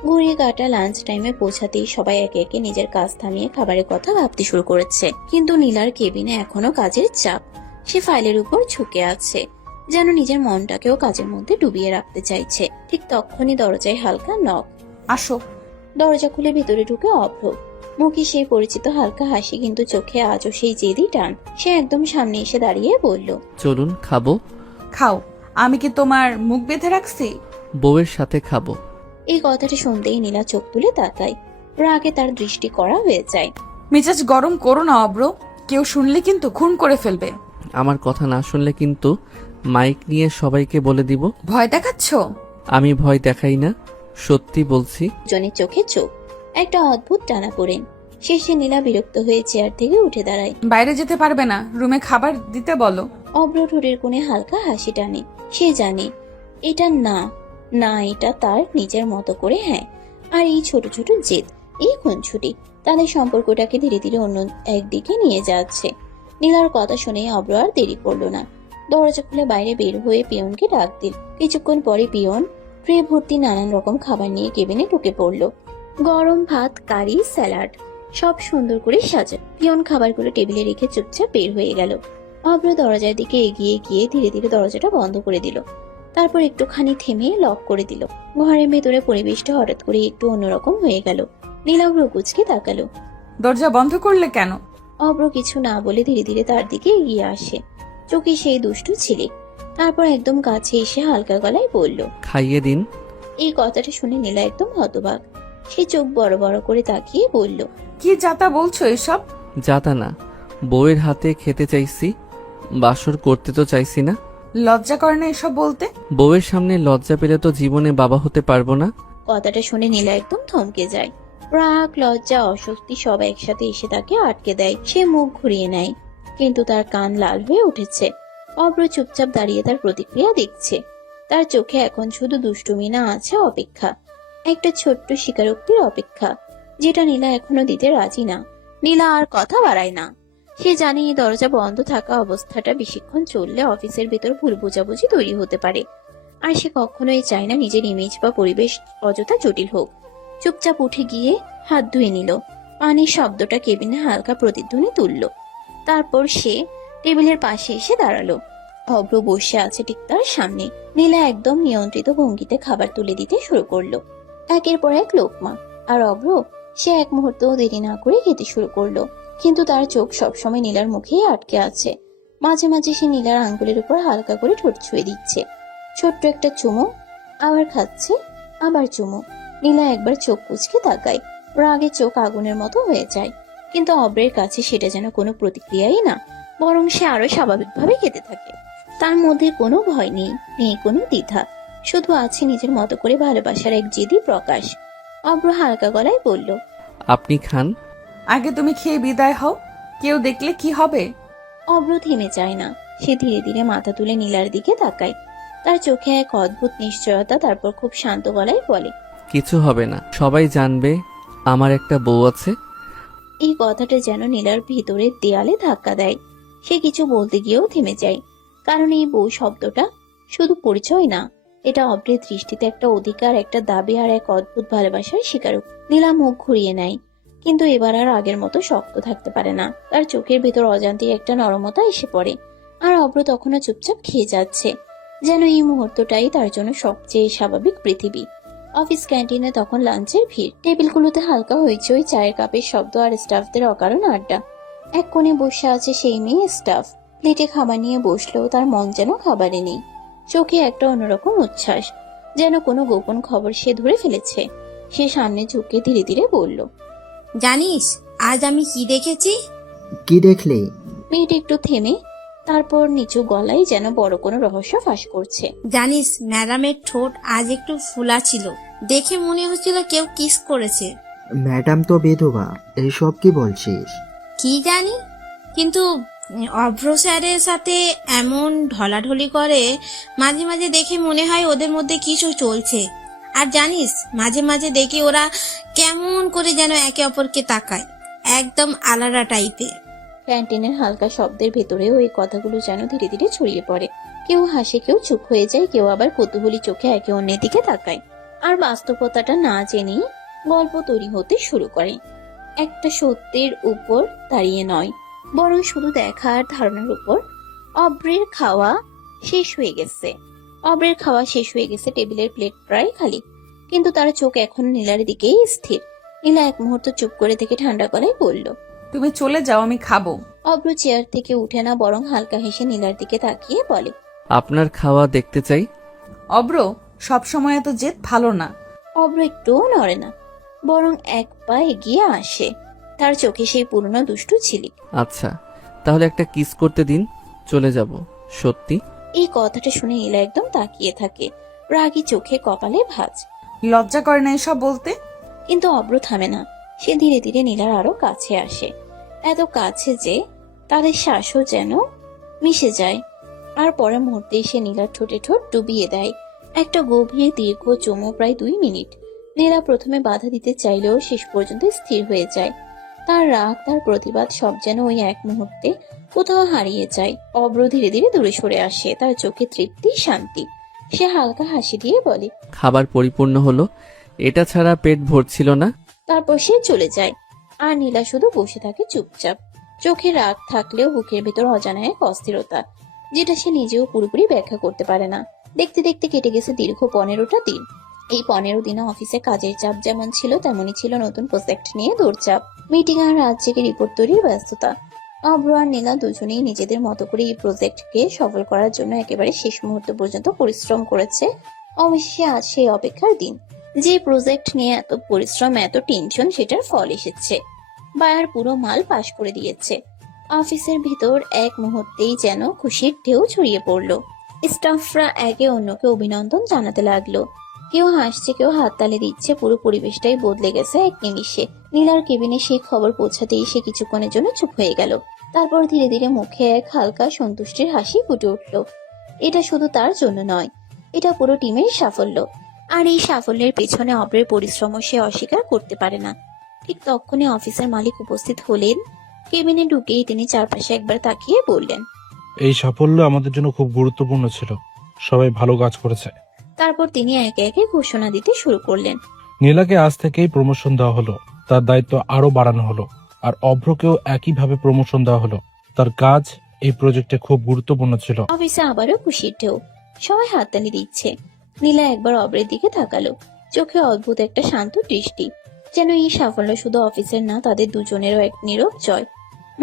ঘুরিয়ে কাটা লাঞ্চ টাইমে পৌঁছাতেই সবাই একে একে নিজের কাজ থামিয়ে খাবারের কথা ভাবতে শুরু করেছে। কিন্তু নীলার কেবিনে এখনো কাজের চাপ। সে ফাইলের উপর ঝুঁকে আছে, যেন নিজের মনটাকেও কাজের মধ্যে ডুবিয়ে রাখতে চাইছে। ঠিক তখনই দরজায় হালকা নক। আসো। দরজা খুলে ভিতরে ঢুকে অভ্র, মুখে সেই পরিচিত হালকা হাসি, কিন্তু চোখে আজও সেই জেদি টান। সে একদম সামনে এসে দাঁড়িয়ে বলল, চলুন খাবো। খাও, আমি কি তোমার মুখ বেঁধে রাখছি? বউয়ের সাথে খাবো। এই কথাটা শুনতেই নীলা চোখ তুলে তাকায়, রাগে তার দৃষ্টি কড়া হয়ে যায়। মেজাজ গরম করো না অব্র, কেউ শুনলে কিন্তু খুন করে ফেলবে। আমার কথা না শুনলে কিন্তু মাইক নিয়ে সবাইকে বলে দিব। ভয় দেখাচ্ছ? আমি ভয় দেখাই না, সত্যি বলছি। জনের চোখে চোখ, একটা অদ্ভুত টানা পড়েন। শেষে নীলা বিরক্ত হয়ে চেয়ার থেকে উঠে দাঁড়ায়। বাইরে যেতে পারবে না, রুমে খাবার দিতে বলো। অব্র ঠোঁটের কোণে হালকা হাসি টানে। সে জানে এটা না, এটা তার নিজের মতো করে। হ্যাঁ, আর এই ছোট ছোট জেদ, এই খুনছুটি তাদের সম্পর্কটাকে ধীরে ধীরে অন্য একদিকে নিয়ে যাচ্ছে। নীলার কথা শুনে অব্র আর দেরি করলো না, দরজা খুলে বাইরে বের হয়ে পিয়নকে ডাক দিল। কিছুক্ষণ পরে পিয়ন ট্রে ভর্তি নানান রকম খাবার নিয়ে কেবিনে ঢুকে পড়লো। গরম ভাত, কারি, স্যালাড, সব সুন্দর করে সাজানো। পিয়ন খাবারগুলো টেবিলে রেখে চুপচাপ বের হয়ে গেল। অভ্র দরজার দিকে এগিয়ে গিয়ে ধীরে ধীরে দরজাটা বন্ধ করে দিল। তারপর একটুখানি থেমে লক করে দিল। ঘরের ভেতরে পরিবেশটা হঠাৎ করে একটু অন্যরকম হয়ে গেল। নীলা ভ্রুকুচকে তাকালো। দরজা বন্ধ করলে কেন? অভ্র কিছু না বলে ধীরে ধীরে তার দিকে এগিয়ে আসে। চোখে সেই দুষ্টু ছিলে। তারপর একদম কাছে এসে হালকা গলায় বলল, খাইয়ে দিন। এই কথাটা শুনে নীলা একদম হতবাক। সে চোখ বড় বড় করে তাকিয়ে বলল, কি যাতা বলছো এসব? যাতা না, বউয়ের হাতে খেতে চাইছি, বাসর করতে তো চাইছি না। লজ্জা করে না এসব বলতে? বউয়ের সামনে লজ্জা পেলে তো জীবনে বাবা হতে পারবো না। কথাটা শুনে নীলা একদম থমকে যায়। রাগ, লজ্জা, অস্বস্তি সব একসাথে এসে তাকে আটকে দেয়। সে মুখ ঘুরিয়ে নেয়, কিন্তু তার কান লাল হয়ে উঠেছে। অভ্র চুপচাপ দাঁড়িয়ে তার প্রতিক্রিয়া দেখছে। তার চোখে এখন শুধু দুষ্টুমি না, আছে অপেক্ষা। একটা ছোট্ট স্বীকারোক্তির অপেক্ষা, যেটা নীলা এখনো দিতে রাজি না। নীলা আর কথা বাড়ায় না। সে জানে এই দরজা বন্ধ থাকা অবস্থাটা বেশিক্ষণ চললে অফিসের ভেতর ভুল বোঝাবুঝি তৈরি হতে পারে। আর সে কখনোই চায় না নিজের ইমেজ বা পরিবেশ অযথা জটিল হোক। চুপচাপ উঠে গিয়ে হাত ধুয়ে নিল। পানির শব্দটা কেবিনে হালকা প্রতিধ্বনি তুলল। তারপর সে টেবিলের পাশে এসে দাঁড়ালো। অভ্র বসে আছে ঠিক তার সামনে। নীলা একদম নিয়ন্ত্রিত ভঙ্গিতে খাবার তুলে দিতে শুরু করলো, একের পর এক লোকমা। আর অভ্র, সে এক মুহূর্তও দেরি না করে খেতে শুরু করলো। কিন্তু তার চোখ সবসময় নীলার মুখেই আটকে আছে। মাঝে মাঝে সে নীলার আঙ্গুলের উপর হালকা করে ঠোঁট ছুঁয়ে দিচ্ছে। ছোট্ট একটা চুমো, আবার খাচ্ছে, আবার চুমো। নীলা একবার চোখ কুঁচকে তাকায়। রাগে চোখ আগুনের মতো হয়ে যায়। কিন্তু অভ্রের কাছে সেটা যেন কোনো প্রতিক্রিয়াই না, বরং সে আরো স্বাভাবিকভাবে খেতে থাকে। তার মধ্যে কোনো ভয় নেই, নেই কোনো দ্বিধা, শুধু আছে নিজের মতো করে ভালোবাসার এক জেদি প্রকাশ। অভ্র হালকা গলায় বলল, আপনি খান। আগে তুমি খেয়ে বিদায় হও, কেউ দেখলে কি হবে? অভ্র থেমে যায় না। সে ধীরে ধীরে মাথা তুলে নীলার দিকে তাকায়। তার চোখে এক অদ্ভুত নিশ্চয়তা। তারপর খুব শান্ত গলায় বলে, কিছু হবে না, সবাই জানবে আমার একটা বউ আছে। এই কথাটা যেন নীলার ভিতরের দেয়ালে ধাক্কা দেয়। সে কিছু বলতে গিয়েও থেমে যায়। কারণ এই বউ শব্দটা শুধু পরিচয় না, এটা অভ্রের দৃষ্টিতে একটা অধিকার, একটা দাবি আর এক অদ্ভুত ভালোবাসার স্বীকারক। নীলা মুখ ঘুরিয়ে নেয়, কিন্তু এবার আর আগের মতো শক্ত থাকতে পারে না। তার চোখের ভেতর অজান্তে একটা নরমতা এসে পড়ে। আর অভ্র তখনও চুপচাপ খেয়ে যাচ্ছে, যেন এই মুহূর্তটাই তার জন্য সবচেয়ে স্বাভাবিক পৃথিবী। অফিস ক্যান্টিনে তখন লাঞ্চের ভিড়। টেবিলগুলোতে হালকা হইচই, চায়ের কাপের শব্দ আর স্টাফদের অকারণ আড্ডা। এক কোণে বসে আছে সেই মেয়ে স্টাফ। প্লেটে খাবার নিয়ে বসলেও তার মন যেন খাবারে নেই। চোখে একটা অন্যরকম উচ্ছ্বাস, যেন কোনো গোপন খবর সে ধরে ফেলেছে। সে সামনে ঝুঁকে ধীরে ধীরে বলল, জানিস আজ আমি কি দেখেছি? কি দেখলি? মেয়েটা একটু থেমে তারপর নিচু গলায় যেন বড় কোনো রহস্য ফাঁস করছে। জানিস ম্যাডামের ঠোঁট আজ একটু ফুলা ছিল, দেখে মনে হচ্ছিল কেউ কিস করেছে। ম্যাডাম তো বিধবা, এইসব কি বলছিস? কি জানি, কিন্তু অভ্র স্যারের সাথে এমন ঢলাঢলি করে মাঝে মাঝে দেখে মনে হয় ওদের মধ্যে কিছু চলছে। আর জানিস মাঝে মাঝে দেখি ওরা কেমন করে যেন একে অপরকে তাকায়, একদম আলাদা টাইপের। ক্যান্টিনের হালকা শব্দের ভেতরেও এই কথাগুলো যেন ধীরে ধীরে ছড়িয়ে পড়ে। কেউ হাসে, কেউ চুপ হয়ে যায়, কেউ আবার কৌতূহলী চোখে একে অন্যের দিকে তাকায়। আর বাস্তবতাটা না জেনেই গল্প তৈরি হতে শুরু করে। একটা সত্যের উপর দাঁড়িয়ে নয়, বরং শুধু দেখা আর ধারণার উপর। অভ্রের খাওয়া শেষ হয়ে গেছে। টেবিলের প্লেট প্রায় খালি, কিন্তু তার চোখ এখনো নীলার দিকেই স্থির। নীলা এক মুহূর্ত চুপ করে থেকে ঠান্ডা গলায় বলল, তুমি চলে যাও, আমি খাবো। অভ্র চেয়ার থেকে উঠে না, বরং হালকা হেসে নীলার দিকে তাকিয়ে বলে, আপনার খাওয়া দেখতে চাই। অভ্র, সবসময় এত জেদ ভালো না। অভ্র একটুও নড়ে না, বরং এক পা এগিয়ে আসে। তার চোখে সেই পুরনো দুষ্টু ঝিলিক। আচ্ছা, তাহলে একটা কিস করতে দিন, চলে যাব। সত্যি? এই কথাটা শুনে নীলা একদম তাকিয়ে থাকে, রাগী চোখে কপালে ভাঁজ। লজ্জা করে না এসব বলতে? কিন্তু অভ্র থামে না। সে ধীরে ধীরে নীলার আরো কাছে আসে, এত কাছে যে তাদের শ্বাসও যেন মিশে যায়। আর পরের মুহূর্তে সে নীলার ঠোঁটে ঠোঁট ডুবিয়ে দেয়। একটা গভীর দীর্ঘ চুমু, প্রায় 2 মিনিট। নীলা প্রথমে বাধা দিতে চাইলেও শেষ পর্যন্ত স্থির হয়ে যায়। তার রাগ, তার প্রতিবাদ সব যেন ওই এক মুহূর্তে কোথাও হারিয়ে যায়। অভ্র ধীরে ধীরে দূরে সরে আসে, তার চোখে তৃপ্তি, শান্তি। সে হালকা হাসি দিয়ে বলে, খাবার পরিপূর্ণ হলো, এটা ছাড়া পেট ভরছিল না। তারপর সে চলে যায়। আর নীলা শুধু বসে থাকে চুপচাপ। চোখে রাগ থাকলেও বুকের ভেতর অজানা এক অস্থিরতা, যেটা সে নিজেও পুরোপুরি ব্যাখ্যা করতে পারে না। দেখতে দেখতে কেটে গেছে দীর্ঘ 15টা দিন। এই 15 দিনে অফিসে কাজের চাপ যেমন ছিল তেমনই ছিল নতুন প্রজেক্ট নিয়ে দৌড়চাপ, মিটিং আর রাত জেগে রিপোর্ট তৈরির ব্যস্ততা। অভ্র আর নীলা দুজনেই নিজেদের মতো করে এই প্রজেক্টকে সফল করার জন্য একেবারে শেষ মুহূর্ত পর্যন্ত পরিশ্রম করেছে। অবশেষে আজ সেই অপেক্ষার দিন, যে প্রজেক্ট নিয়ে এত পরিশ্রম এত টেনশন সেটার ফল এসেছে। বায়ার পুরো মাল পাশ করে দিয়েছে। অফিসের ভিতর এক মুহূর্তেই যেন খুশির ঢেউ ছড়িয়ে পড়লো। স্টাফরা একে অন্যকে অভিনন্দন জানাতে লাগলো, কেউ হাসছে কেউ হাততালি দিচ্ছে। পুরো পরিবেশটাই বদলে গেছে এক নিমিষে। নীলার কেবিনে সেই খবর পৌঁছাতেই সে কিছুক্ষণের জন্য চুপ হয়ে গেল। তারপর ধীরে ধীরে মুখে এক হালকা সন্তুষ্টির হাসি ফুটে উঠল। এটা শুধু তার জন্য নয়, এটা পুরো টিমের সাফল্য। আর এই সাফল্যের পেছনে অব্রের পরিশ্রমও সে অস্বীকার করতে পারে না। ঠিক তখনই অফিসের মালিক উপস্থিত হলেন। কেবিনে ঢুকেই তিনি চারপাশে একবার তাকিয়ে বললেন, এই সাফল্য আমাদের জন্য খুব গুরুত্বপূর্ণ ছিল, সবাই ভালো কাজ করেছে। তারপর তিনি একে একে ঘোষণা দিতে শুরু করলেন। নীলাকে আজ থেকেই প্রমোশন দেওয়া হলো, তার দায়িত্ব আরো বাড়ানো হলো। আর অভ্রকেও একইভাবে প্রমোশন দেওয়া হলো, তার কাজ এই প্রজেক্টে খুব গুরুত্বপূর্ণ ছিল। অফিসে আবারও খুশির ঢেউ, সবাই হাততালি দিচ্ছে। নীলা একবার অব্রের দিকে তাকালো, চোখে অদ্ভুত একটা শান্ত দৃষ্টি, যেন এই সাফল্য শুধু অফিসের না, তাদের দুজনেরও এক নীরব জয়।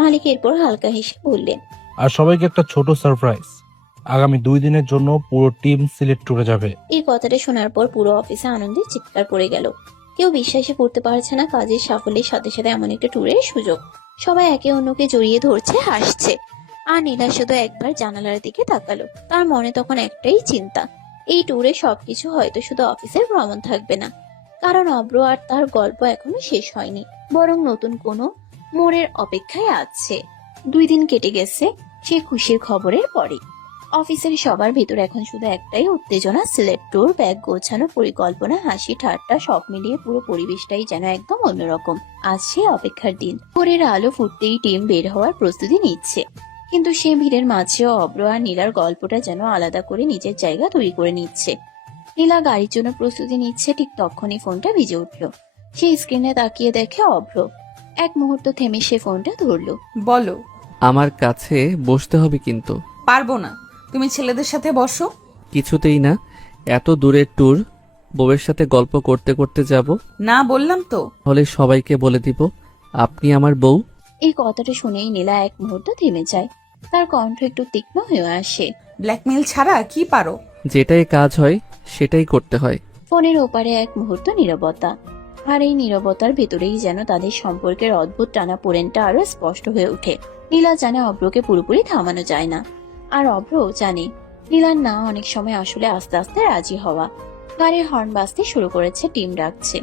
মালিক এরপর হালকা হেসে বললেন, আর সবাইকে একটা ছোট সারপ্রাইজ, আগামী 2 দিনের জন্য পুরো টিম সিলেট ট্যুরে যাবে। এই কথাটা শোনার পর পুরো অফিসে আনন্দে চিৎকার পড়ে গেল। কেউ বিশ্বাসই করতে পারছে না কাজের সাফল্যের সাথে সাথে এমন একটা ট্যুরের সুযোগ। সবাই একে অন্যকে জড়িয়ে ধরছে, হাসছে। আর নীলা শুধু একবার জানালার দিকে তাকালো। তার মনে তখন একটাই চিন্তা, এই ট্যুরে সবকিছু হয়তো শুধু অফিসের ভ্রমণ থাকবে না, কারণ অব্র আর তার গল্প এখনো শেষ হয়নি, বরং নতুন কোনো মোড়ের অপেক্ষায় আছে। 2 দিন কেটে গেছে সে খুশির খবরের পরে। অফিসের সবার ভিতর এখন শুধু একটাই উত্তেজনা, সিলেট ট্যুর, ব্যাগ গোছানো, পরিকল্পনা, হাসি ঠাট্টা, সব মিলিয়ে পুরো পরিবেশটাই যেন একদম অন্যরকম। আজ সে অপেক্ষার দিন। ভোরের আলো ফুটতেই টিম বের হওয়ার প্রস্তুতি নিচ্ছে, কিন্তু সে ভিড়ের মাঝেও অব্র আর নীলার গল্পটা যেন আলাদা করে নিজের জায়গা তৈরি করে নিচ্ছে। নীলা গাড়ির জন্য প্রস্তুতি নিচ্ছে, ঠিক তখনই ফোনটা ভিজে উঠল। সে স্ক্রিনে তাকিয়ে দেখে অব্র। এক মুহূর্ত থেমে সে ফোনটা ধরলো। বলো। আমার কাছে বসতে হবে কিন্তু। পারবো না, তুমি ছেলেদের সাথে বসো। কিছুতেই না, এত দূরের ট্যুর বউয়ের সাথে গল্প করতে করতে যাব। না বললাম তো। হলে সবাইকে বলে দিব আপনি আমার বউ। এই কথাটা শুনেই নীলা এক মুহূর্ত থেমে যায়, তার কণ্ঠ একটু তীক্ষ্ণ হয়ে আসে। ব্ল্যাকমেল ছাড়া কি পারো? যেটাই কাজ হয় সেটাই করতে হয়। ফোনের ওপারে এক মুহূর্ত নীরবতা, আর এই নীরবতার ভেতরেই যেন তাদের সম্পর্কের অদ্ভুত টানাপোড়েনটা আরো স্পষ্ট হয়ে ওঠে। নীলা জানে অব্রকে পুরোপুরি থামানো যায় না, আর অব্র জানে নীলার না অনেক সময় আসলে আস্তে আস্তে রাজি হওয়া। গাড়ির হর্ন বাজতে শুরু করেছে, টিম ডাকছে।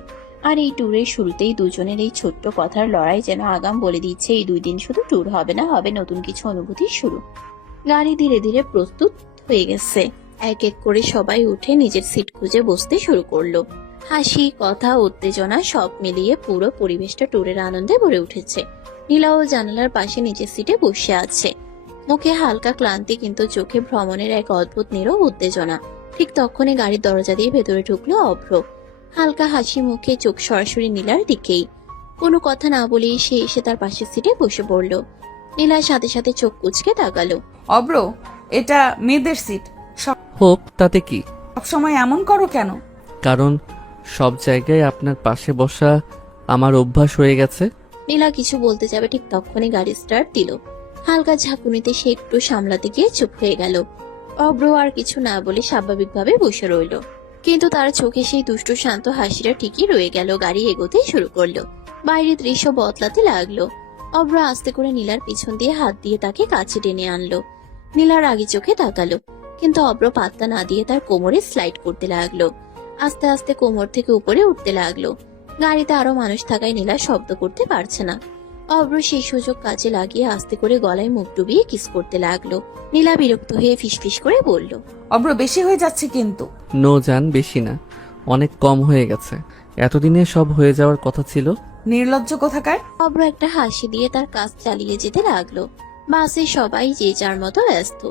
আর এই ট্যুরের শুরুতেই দুজনের এই ছোট্ট কথার লড়াই যেন আগাম বলে দিচ্ছে এই 2 দিন শুধু ট্যুর হবে না, হবে নতুন কিছু অনুভূতির শুরু। গাড়ি ধীরে ধীরে প্রস্তুত হয়ে গেছে। এক এক করে সবাই উঠে নিজের সিট খুঁজে বসতে শুরু করলো। হাসি, কথা, উত্তেজনা সব মিলিয়ে পুরো পরিবেশটা ট্যুরের আনন্দে ভরে উঠেছে। নীলাও জানালার পাশে নিচের সিটে বসে আছে, মুখে হালকা ক্লান্তি কিন্তু চোখে ভ্রমণের এক অদ্ভুত নীরব উত্তেজনা। ঠিক তখনই গাড়ির দরজা দিয়ে ভেতরে ঢুকলো অভ্র, হালকা হাসি মুখে, চোখ সরাসরি নীলার দিকেই। কোনো কথা না বলেই সে এসে তার পাশের সিটে বসে পড়ল। নীলার সাথে সাথে চোখ কুঁচকে তাকালো। অব্র, এটা মেয়েদের সিট, হোক, তাতে কি? সবসময় এমন করো কেন? কারণ সব জায়গায় আপনার পাশে বসা আমার অভ্যাস হয়ে গেছে। নীলা কিছু বলতে যাবে, ঠিক তখনই গাড়ি স্টার্ট দিল। হালকা ঝাঁকুনিতে সে একটু সামলাতে গিয়ে চুপ হয়ে গেল। অব্র আর কিছু না বলে স্বাভাবিকভাবে বসে রইল, কিন্তু তার চোখে সেই দুষ্টু শান্ত হাসিটা ঠিকই রয়ে গেল। গাড়ি এগোতে শুরু করলো, বাইরের দৃশ্য বদলাতে লাগলো। অব্র আস্তে করে নীলার পিছন দিয়ে হাত দিয়ে তাকে কাছে টেনে আনলো। নীলার আগে চোখে তাকালো, কিন্তু অব্র পাত্তা না দিয়ে তার কোমরে স্লাইড করতে লাগলো। আস্তে আস্তে কোমর থেকে উপরে উঠতে লাগলো। গাড়িতে আরো মানুষ থাকায় নীলা শব্দ করতে পারছে না। অব্র সেই সুযোগ কাজে লাগিয়ে আস্তে করে গলায় মুখ ডুবিয়ে কিস করতে লাগলো। নীলা বিরক্ত হয়ে ফিসফিস করে বলল, অব্র বেশি হয়ে যাচ্ছে কিন্তু। নো জান, বেশি না, অনেক কম হয়ে গেছে। এতদিনে সব হয়ে যাওয়ার কথা ছিল। নির্লজ্জ কোথাকার। অব্র একটা হাসি দিয়ে তার কাজ চালিয়ে যেতে লাগলো। বাসে সবাই যে যার মতো ব্যস্ত,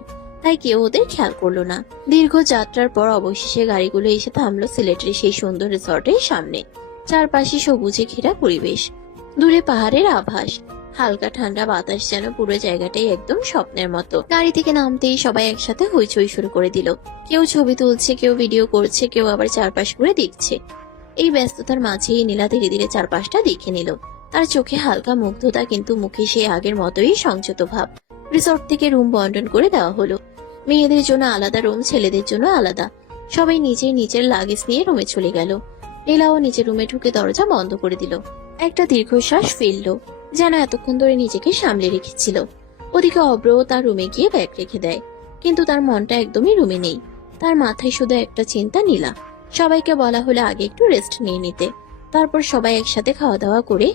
তাই কেউ ওদের খেয়াল করলো না। দীর্ঘ যাত্রার পর অবশেষে গাড়িগুলো এসে থামলো সিলেটের সেই সুন্দর রিসর্টের সামনে। চারপাশে সবুজে ঘেরা পরিবেশ, দূরে পাহাড়ের আভাস, হালকা ঠান্ডা বাতাস যেন পুরো জায়গাটাই একদম স্বপ্নের মতো। গাড়ি থেকে নামতেই সবাই একসাথে হইচই শুরু করে দিল। কেউ ছবি তুলছে, কেউ ভিডিও করছে, কেউ আবার চারপাশ ঘুরে দেখছে। এই ব্যস্ততার মাঝেই নীলা ধীরে ধীরে চারপাশটা দেখে নিল। তার চোখে হালকা মুগ্ধতা, কিন্তু মুখে সেই আগের মতোই সংযত ভাব। রিসর্ট থেকে রুম বন্টন করে দেওয়া হলো। মেয়েদের জন্য আলাদা রুম, ছেলেদের জন্য আলাদা। সবাই নিজের নিজের লাগেজ নিয়ে রুমে চলে গেল। নীলাও নিজের রুমে ঢুকে দরজা বন্ধ করে দিল। একটা দীর্ঘশ্বাস ফেললো, যেন এতক্ষণ ধরে নিজেকে সামলে রেখেছিল। ওদিকে অব্রও তার রুমে গিয়ে ব্যাগ রেখে দেয়, কিন্তু তার মনটা একদমই রুমে নেই। তার মাথায় শুধু একটা চিন্তা, নীলা। সবাইকে বলা হলে আগে একটু রেস্ট নিয়ে নিতে, তারপর সবাই একসাথে খাওয়া দাওয়া করে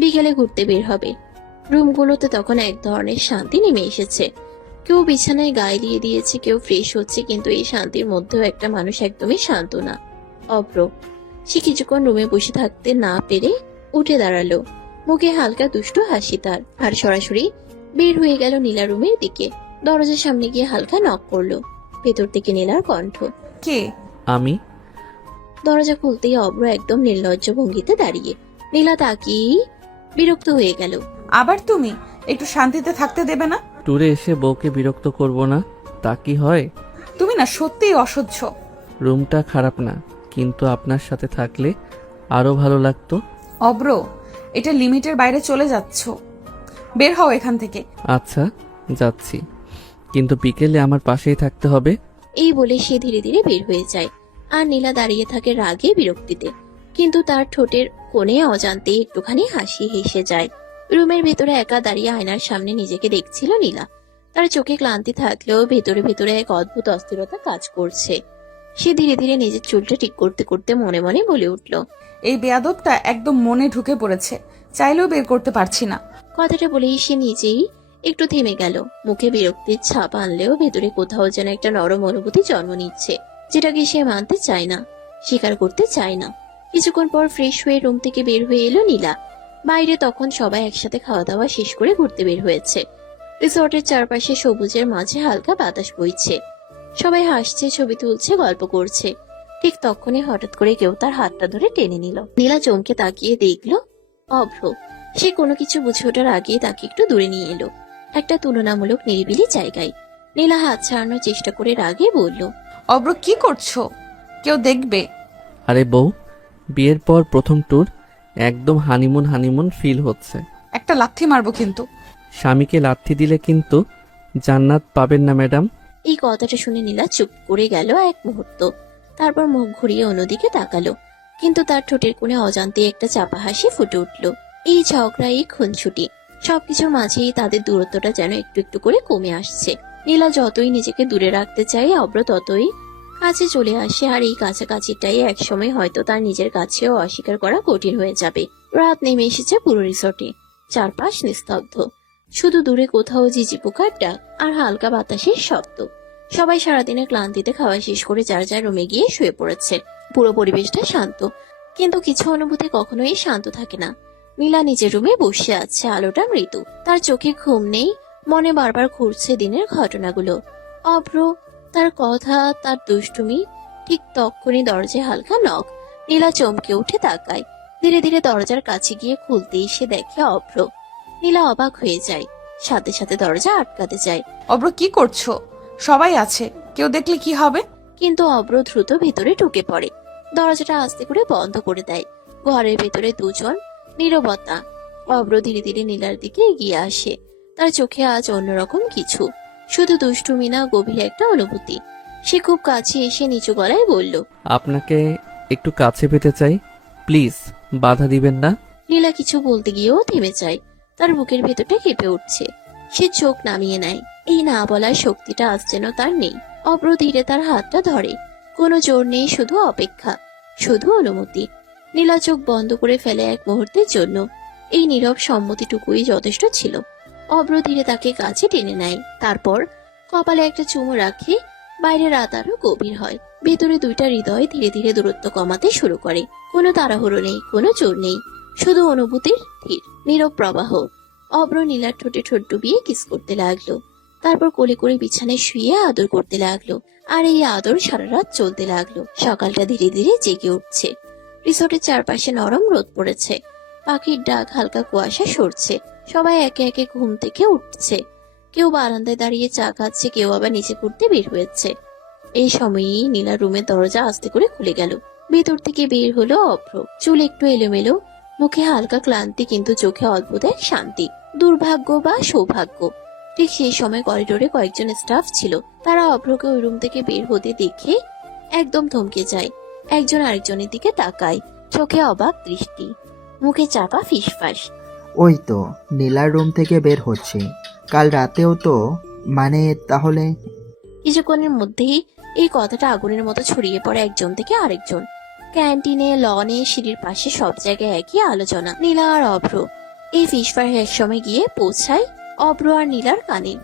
বিকেলে ঘুরতে বের হবে। রুমগুলোতে তখন এক ধরনের শান্তি নেমে এসেছে। কেউ বিছানায় গায়ে দিয়ে দিয়েছে, কেউ ফ্রেশ হচ্ছে, কিন্তু এই শান্তির মধ্যেও একটা মানুষ একদমই শান্ত না, অব্র। সে কিছুক্ষণ রুমে বসে থাকতে না পেরে উঠে দাঁড়ালো। মুখে হালকা দুষ্টু হাসি তার, আর সরাসরি বের হয়ে গেল নীলা রুমের দিকে। দরজার সামনে গিয়ে হালকা নক করলো। ভেতর থেকে নীলার কণ্ঠ। কে? আমি। দরজা খুলতেই অব্র একদম নির্লজ্জ ভঙ্গিতে দাঁড়িয়ে। নীলা তাকিয়ে বিরক্ত হয়ে গেল। আবার তুমি? একটু শান্তিতে থাকতে দেবে না? ট্যুরে এসে বউকে বিরক্ত করব না, তা কি হয়? তুমি না সত্যিই অসহ্য। রুমটা খারাপ না, কিন্তু আপনার সাথে থাকলে আরো ভালো লাগতো। অব্র, এটা লিমিটের বাইরে চলে যাচ্ছ। বের হও এখান থেকে। আচ্ছা, যাচ্ছি, কিন্তু বিকেলে আমার পাশেই থাকতে হবে। এই বলে সে ধীরে ধীরে বের হয়ে যায়। আর নীলা দাঁড়িয়ে থাকে রাগে, বিরক্তিতে, কিন্তু তার ঠোঁটের কোণে অজান্তে একটুখানি হাসি হেসে যায়। রুমের ভেতরে একা দাঁড়িয়ে আয়নার সামনে নিজেকে দেখছিল নীলা। তার চোখে ক্লান্তি থাকলেও ভেতরে ভেতরে এক অদ্ভুত অস্থিরতা কাজ করছে। সে ধীরে ধীরে নিজের চুলটা ঠিক করতে করতে মনে মনে বলে উঠল, এই বেয়াদবটা একদম মনে ঢুকে পড়েছে, চাইলেও বের করতে পারছি না। কথাটা বলেই সে নিজেই একটু থেমে গেল। মুখে বিরক্তির ছাপ আনলেও ভেতরে কোথাও যেন একটা নরম অনুভূতি জন্ম নিচ্ছে, যেটাকে সে মানতে চায় না, স্বীকার করতে চায় না। কিছুক্ষণ পর ফ্রেশ হয়ে রুম থেকে বের হয়ে এলো নীলা। বাইরে তখন সবাই একসাথে খাওয়া দাওয়া শেষ করে ঘুরতে বের হয়েছে। রিসর্টের চারপাশে সবুজের মাঝে হালকা বাতাস বইছে। সবাই হাসছে, ছবি তুলছে, গল্প করছে। ঠিক তখনই হঠাৎ করে কেউ তার হাতটা ধরে টেনে নিল। নীলা চমকে তাকিয়ে দেখলো অভ্র। সে কোনো কিছু বুঝে ওঠার আগেই তাকে একটু দূরে নিয়ে এলো, একটা তুলনামূলক নিরিবিলি জায়গায়। নীলা হাত ছাড়ানোর চেষ্টা করে রাগে বলল, অব্র, কি করছো? কেউ দেখবে। আরে বউ, বিয়ের পর প্রথম ট্যুর, একদম হানিমুন হানিমুন ফিল হচ্ছে। একটা লাথি মারবো কিন্তু। স্বামীকে লাথি দিলে কিন্তু জান্নাত পাবেন না ম্যাডাম। এই কথাটা শুনে নীলা চুপ করে গেল এক মুহূর্ত, তারপর মুখ ঘুরিয়ে অন্যদিকে তাকালো। কিন্তু তার ঠোঁটের কোণে অজান্তে একটা চাপা হাসি ফুটে উঠল। এই ঝগড়া, এই খুনছুটি, সবকিছুর মাঝেই তাদের দূরত্বটা যেন একটু একটু করে কমে আসছে। নীলা যতই নিজেকে দূরে রাখতে চায়, অব্র ততই কাছে চলে আসে। আর এই কাছাকাছিটাই একসময় হয়তো তার নিজের কাছেও অস্বীকার করা কঠিন হয়ে যাবে। রাত নেমে এসেছে পুরো রিসর্টে। চারপাশ নিস্তব্ধ, শুধু দূরে কোথাও ঝিঝি পোকার ডাক আর হালকা বাতাসের শব্দ। সবাই সারাদিনের ক্লান্তিতে খাওয়া শেষ করে যার যার রুমে গিয়ে শুয়ে পড়েছে। পুরো পরিবেশটা শান্ত, কিন্তু কিছু অনুভূতি কখনোই শান্ত থাকে না। নীলা নিজের রুমে বসে আছে, আলোটা মৃদু। তার চোখে ঘুম নেই, মনে বারবার ঘুরছে দিনের ঘটনাগুলো, অভ্র, তার কথা, তার দুষ্টুমি। ঠিক তখনই দরজায় হালকা নখ। নীলা চমকে উঠে তাকায়। ধীরে ধীরে দরজার কাছে গিয়ে খুলতেই সে দেখে অভ্র। নীলা অবাক হয়ে যায়, সাথে সাথে দরজা আটকাতে যায়। অব্র, কি করছো? সবাই আছে, কেউ দেখলে কি হবে? কিন্তু অভ্র দ্রুত ভেতরে ঢুকে পড়ে, দরজাটা আস্তে করে বন্ধ করে দেয়। ঘরের ভেতরে দুজন, নীরবতা। অভ্র ধীরে ধীরে নীলার দিকে এগিয়ে আসে। তার চোখে আজ অন্যরকম কিছু, শুধু দুষ্টুমি না, গভীর একটা অনুভূতি। সে খুব কাছে এসে নিচু গলায় বলল, আপনাকে একটু কাছে পেতে চাই, প্লিজ বাধা দিবেন না। নীলা কিছু বলতে গিয়েও থেমে যায়। তার বুকের ভেতরটা কেঁপে উঠছে। সে চোখ নামিয়ে নেয়। এই না বলার শক্তিটা আজ যেন তার নেই। অভ্র ধীরে তার হাতটা ধরে। কোনো জোর নেই, শুধু অপেক্ষা, শুধু অনুমতি। নীলা চোখ বন্ধ করে ফেলে এক মুহূর্তের জন্য। এই নীরব সম্মতিটুকুই যথেষ্ট ছিল। অভ্র ধীরে তাকে কাছে টেনে নেয়, তারপর কপালে একটা চুমু রাখে। বাইরে রাত আরো গভীর হয়। ভেতরে দুইটা হৃদয় ধীরে ধীরে দূরত্ব কমাতে শুরু করে। কোনো তাড়াহুড়ো নেই, কোনো জোর নেই, শুধু অনুভূতির ধীর নীরব প্রবাহ। অভ্র নীলার ঠোঁটে ঠোঁট ডুবিয়ে কিস করতে লাগলো, তারপর কোলে করে বিছানায় শুয়ে আদর করতে লাগলো। আর এই আদর সারা রাত চলতে লাগলো। সকালটা ধীরে ধীরে জেগে উঠছে। রিসোর্টের চারপাশে নরম রোদ পড়েছে, পাখির ডাক, হালকা কুয়াশা সরছে। সবাই একে একে ঘুম থেকে উঠছে, কেউ বারান্দায় দাঁড়িয়ে চা খাচ্ছে, কেউ আবার নিচে করতে বের হয়েছে। এই সময়েই নীলার রুমের দরজা আস্তে করে খুলে গেল। ভেতর থেকে বের হলো অভ্র। চুল একটু এলোমেলো, মুখে হালকা ক্লান্তি, কিন্তু চোখে অদ্ভুত এক শান্তি। দুর্ভাগ্য বা সৌভাগ্য, ঠিক সেই সময় করিডোরে কয়েকজন স্টাফ ছিল। তারা অভ্রকে ওই রুম থেকে বের হতে দেখে একদম থমকে যায়। একজন আরেকজনের দিকে তাকায়, চোখে অবাক দৃষ্টি, মুখে চাপা ফিসফাস। ওই তো নীলার রুম থেকে বের হচ্ছে। কাল রাতেও তো, মানে তাহলে? কিছুক্ষণের মধ্যেই এই কথাটা আগুনের মতো ছড়িয়ে পড়ে একজন থেকে আরেকজন। ক্যান্টিনে, লনে, সিঁড়ির পাশে সব জায়গায় একই আলোচনা, নীলা আর অভ্র। এই ফিসফাস এক সময় গিয়ে পৌঁছায় অভ্র আর নীলার কানে।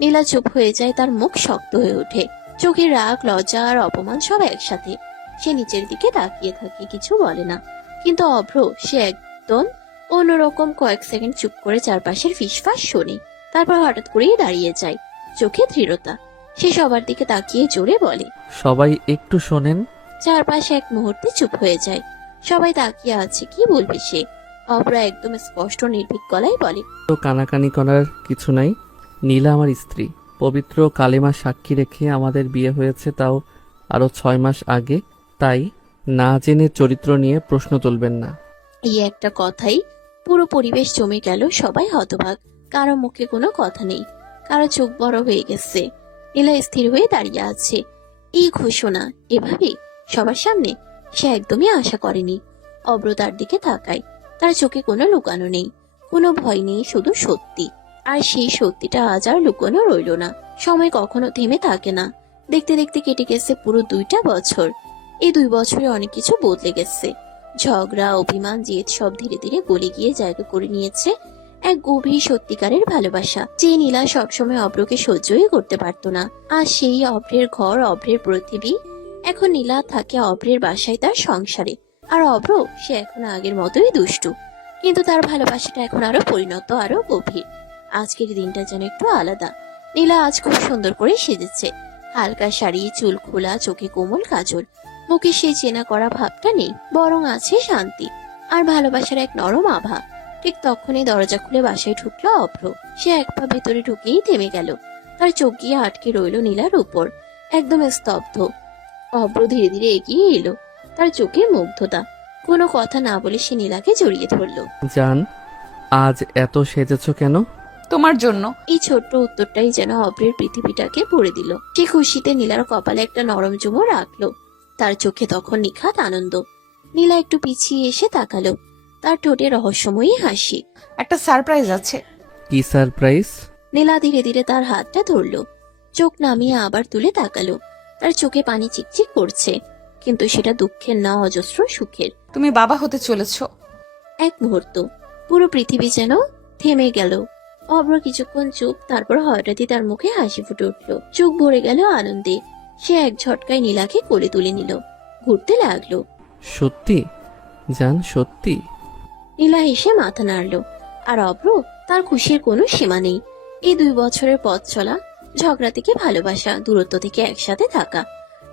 নীলা চুপ হয়ে যায়, তার মুখ শক্ত হয়ে ওঠে, চোখে রাগ, লজ্জা আর অপমান সব একসাথে। সে নিচের দিকে তাকিয়ে থাকে, কিছু বলে না। কিন্তু অভ্র, সে একদম অন্যরকম। কয়েক সেকেন্ড চুপ করে চারপাশের ফিসফাস শোনে, তারপর হঠাৎ করেই দাঁড়িয়ে যায়, চোখে দৃঢ়তা। সে সবার দিকে তাকিয়ে জোরে বলে, সবাই একটু শোনেন। চারপাশে এক মুহূর্তে চুপ হয়ে যায়। সবাই তাকিয়ে আছে, কি বলবে সে। অভ্র একদম স্পষ্ট নির্ভীক গলায় বলে, তো কানাকানি করার কিছু নাই। নীলা আমার স্ত্রী। পবিত্র কালেমা সাক্ষী রেখে আমাদের বিয়ে হয়েছে, তাও আরো 6 মাস আগে। তাই না জেনে চরিত্র নিয়ে প্রশ্ন তুলবেন না। এই একটা কথাই পুরো পরিবেশ জমে গেল। সবাই হতবাক, কারো মুখে কোনো কথা নেই, কারো চোখ বড় হয়ে গেছে। নীলা স্থির হয়ে দাঁড়িয়ে আছে। এই ঘোষণা এভাবে সবার সামনে সে একদমই আশা করেনি। অভ্র তার দিকে তাকায়, তার চোখে কোনো লুকানো নেই, কোনো ভয় নেই, শুধু সত্যি। আর সেই সত্যিটা আজ আর লুকানো রইল না। সময় কখনো থেমে থাকে না। দেখতে দেখতে কেটে গেছে পুরো 2টা বছর। এই 2 বছরে অনেক কিছু বদলে গেছে। ঝগড়া, অভিমান, জেদ সব ধীরে ধীরে গলে গিয়ে জায়গা করে নিয়েছে এক গভীর সত্যিকারের ভালোবাসা, যে নীলা সবসময় অভ্রকে সহ্যই করতে পারত না। আর সেই অভ্রের ঘর, অভ্রের পৃথিবী, এখন নীলা থাকে অভ্রের বাসায়, তার সংসারে। আর অভ্র, সে এখন আগের মতোই দুষ্টু, কিন্তু তার ভালোবাসাটা এখন আরো পরিণত, আরো গভীর। আজকের দিনটা যেন একটু আলাদা। নীলা আজ খুব সুন্দর করে সেজেছে, হালকা শাড়ি, চুল খোলা, চোখে কোমল কাজল। মুখে সেই চেনা করা ভাবটা নেই, বরং আছে শান্তি আর ভালোবাসার এক নরম আভা। ঠিক তখনই দরজা খুলে বাসায় ঢুকলো অভ্র। সে এক পা ভেতরে ঢুকেই থেমে গেল, তার চোখ গিয়ে আটকে রইল নীলার উপর, একদম স্তব্ধ। অভ্র ধীরে ধীরে এগিয়ে এলো, তার চোখে মুগ্ধতা। কোনো কথা না বলে সে নীলাকে জড়িয়ে ধরলো। জান, আজ এত সেজেছো কেন? তোমার জন্য। এই ছোট্ট উত্তরটাই যেন অভ্রের পৃথিবীটাকে ভরে দিল। সে খুশিতে নীলার কপালে একটা নরম চুমো রাখলো, তার চোখে তখন নিখাত আনন্দ। নীলা একটু পিছিয়ে এসে তাকালো, তার ঠোঁটে রহস্যময়ী হাসি। একটা সারপ্রাইজ আছে। কি সারপ্রাইজ? নীলা ধীরে ধীরে তার হাতটা ধরলো, চোখ নামিয়ে আবার তুলে তাকালো। তার চোখে পানি চিকচিক করছে, কিন্তু সেটা দুঃখের না, অজস্র সুখের। তুমি বাবা হতে চলেছো। এক মুহূর্ত পুরো পৃথিবী যেন থেমে গেল। অভ্র কিছুক্ষণ চুপ, তারপর হঠাৎই তার মুখে হাসি ফুটে উঠলো, চোখ ভরে গেল আনন্দে। সে এক ঝটকায় নীলাকে কোলে তুলে নিল, ঘুরতে লাগলো। সত্যি জান, সত্যি? নীলা হেসে মাথা নাড়লো, আর অভ্র, তার খুশির কোনো সীমা নেই। এই 2 বছরের পথ চলা, ঝগড়া থেকে ভালোবাসা, দূরত্ব থেকে একসাথে থাকা,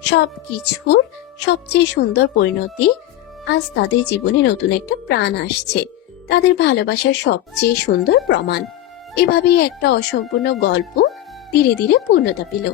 সব কিছুর সবচেয়ে সুন্দর পরিণতি। আজ তাদের জীবনে নতুন একটা প্রাণ আসছে, তাদের ভালোবাসার সবচেয়ে সুন্দর প্রমাণ। এভাবেই একটা অসম্পূর্ণ গল্প ধীরে ধীরে পূর্ণতা পেল।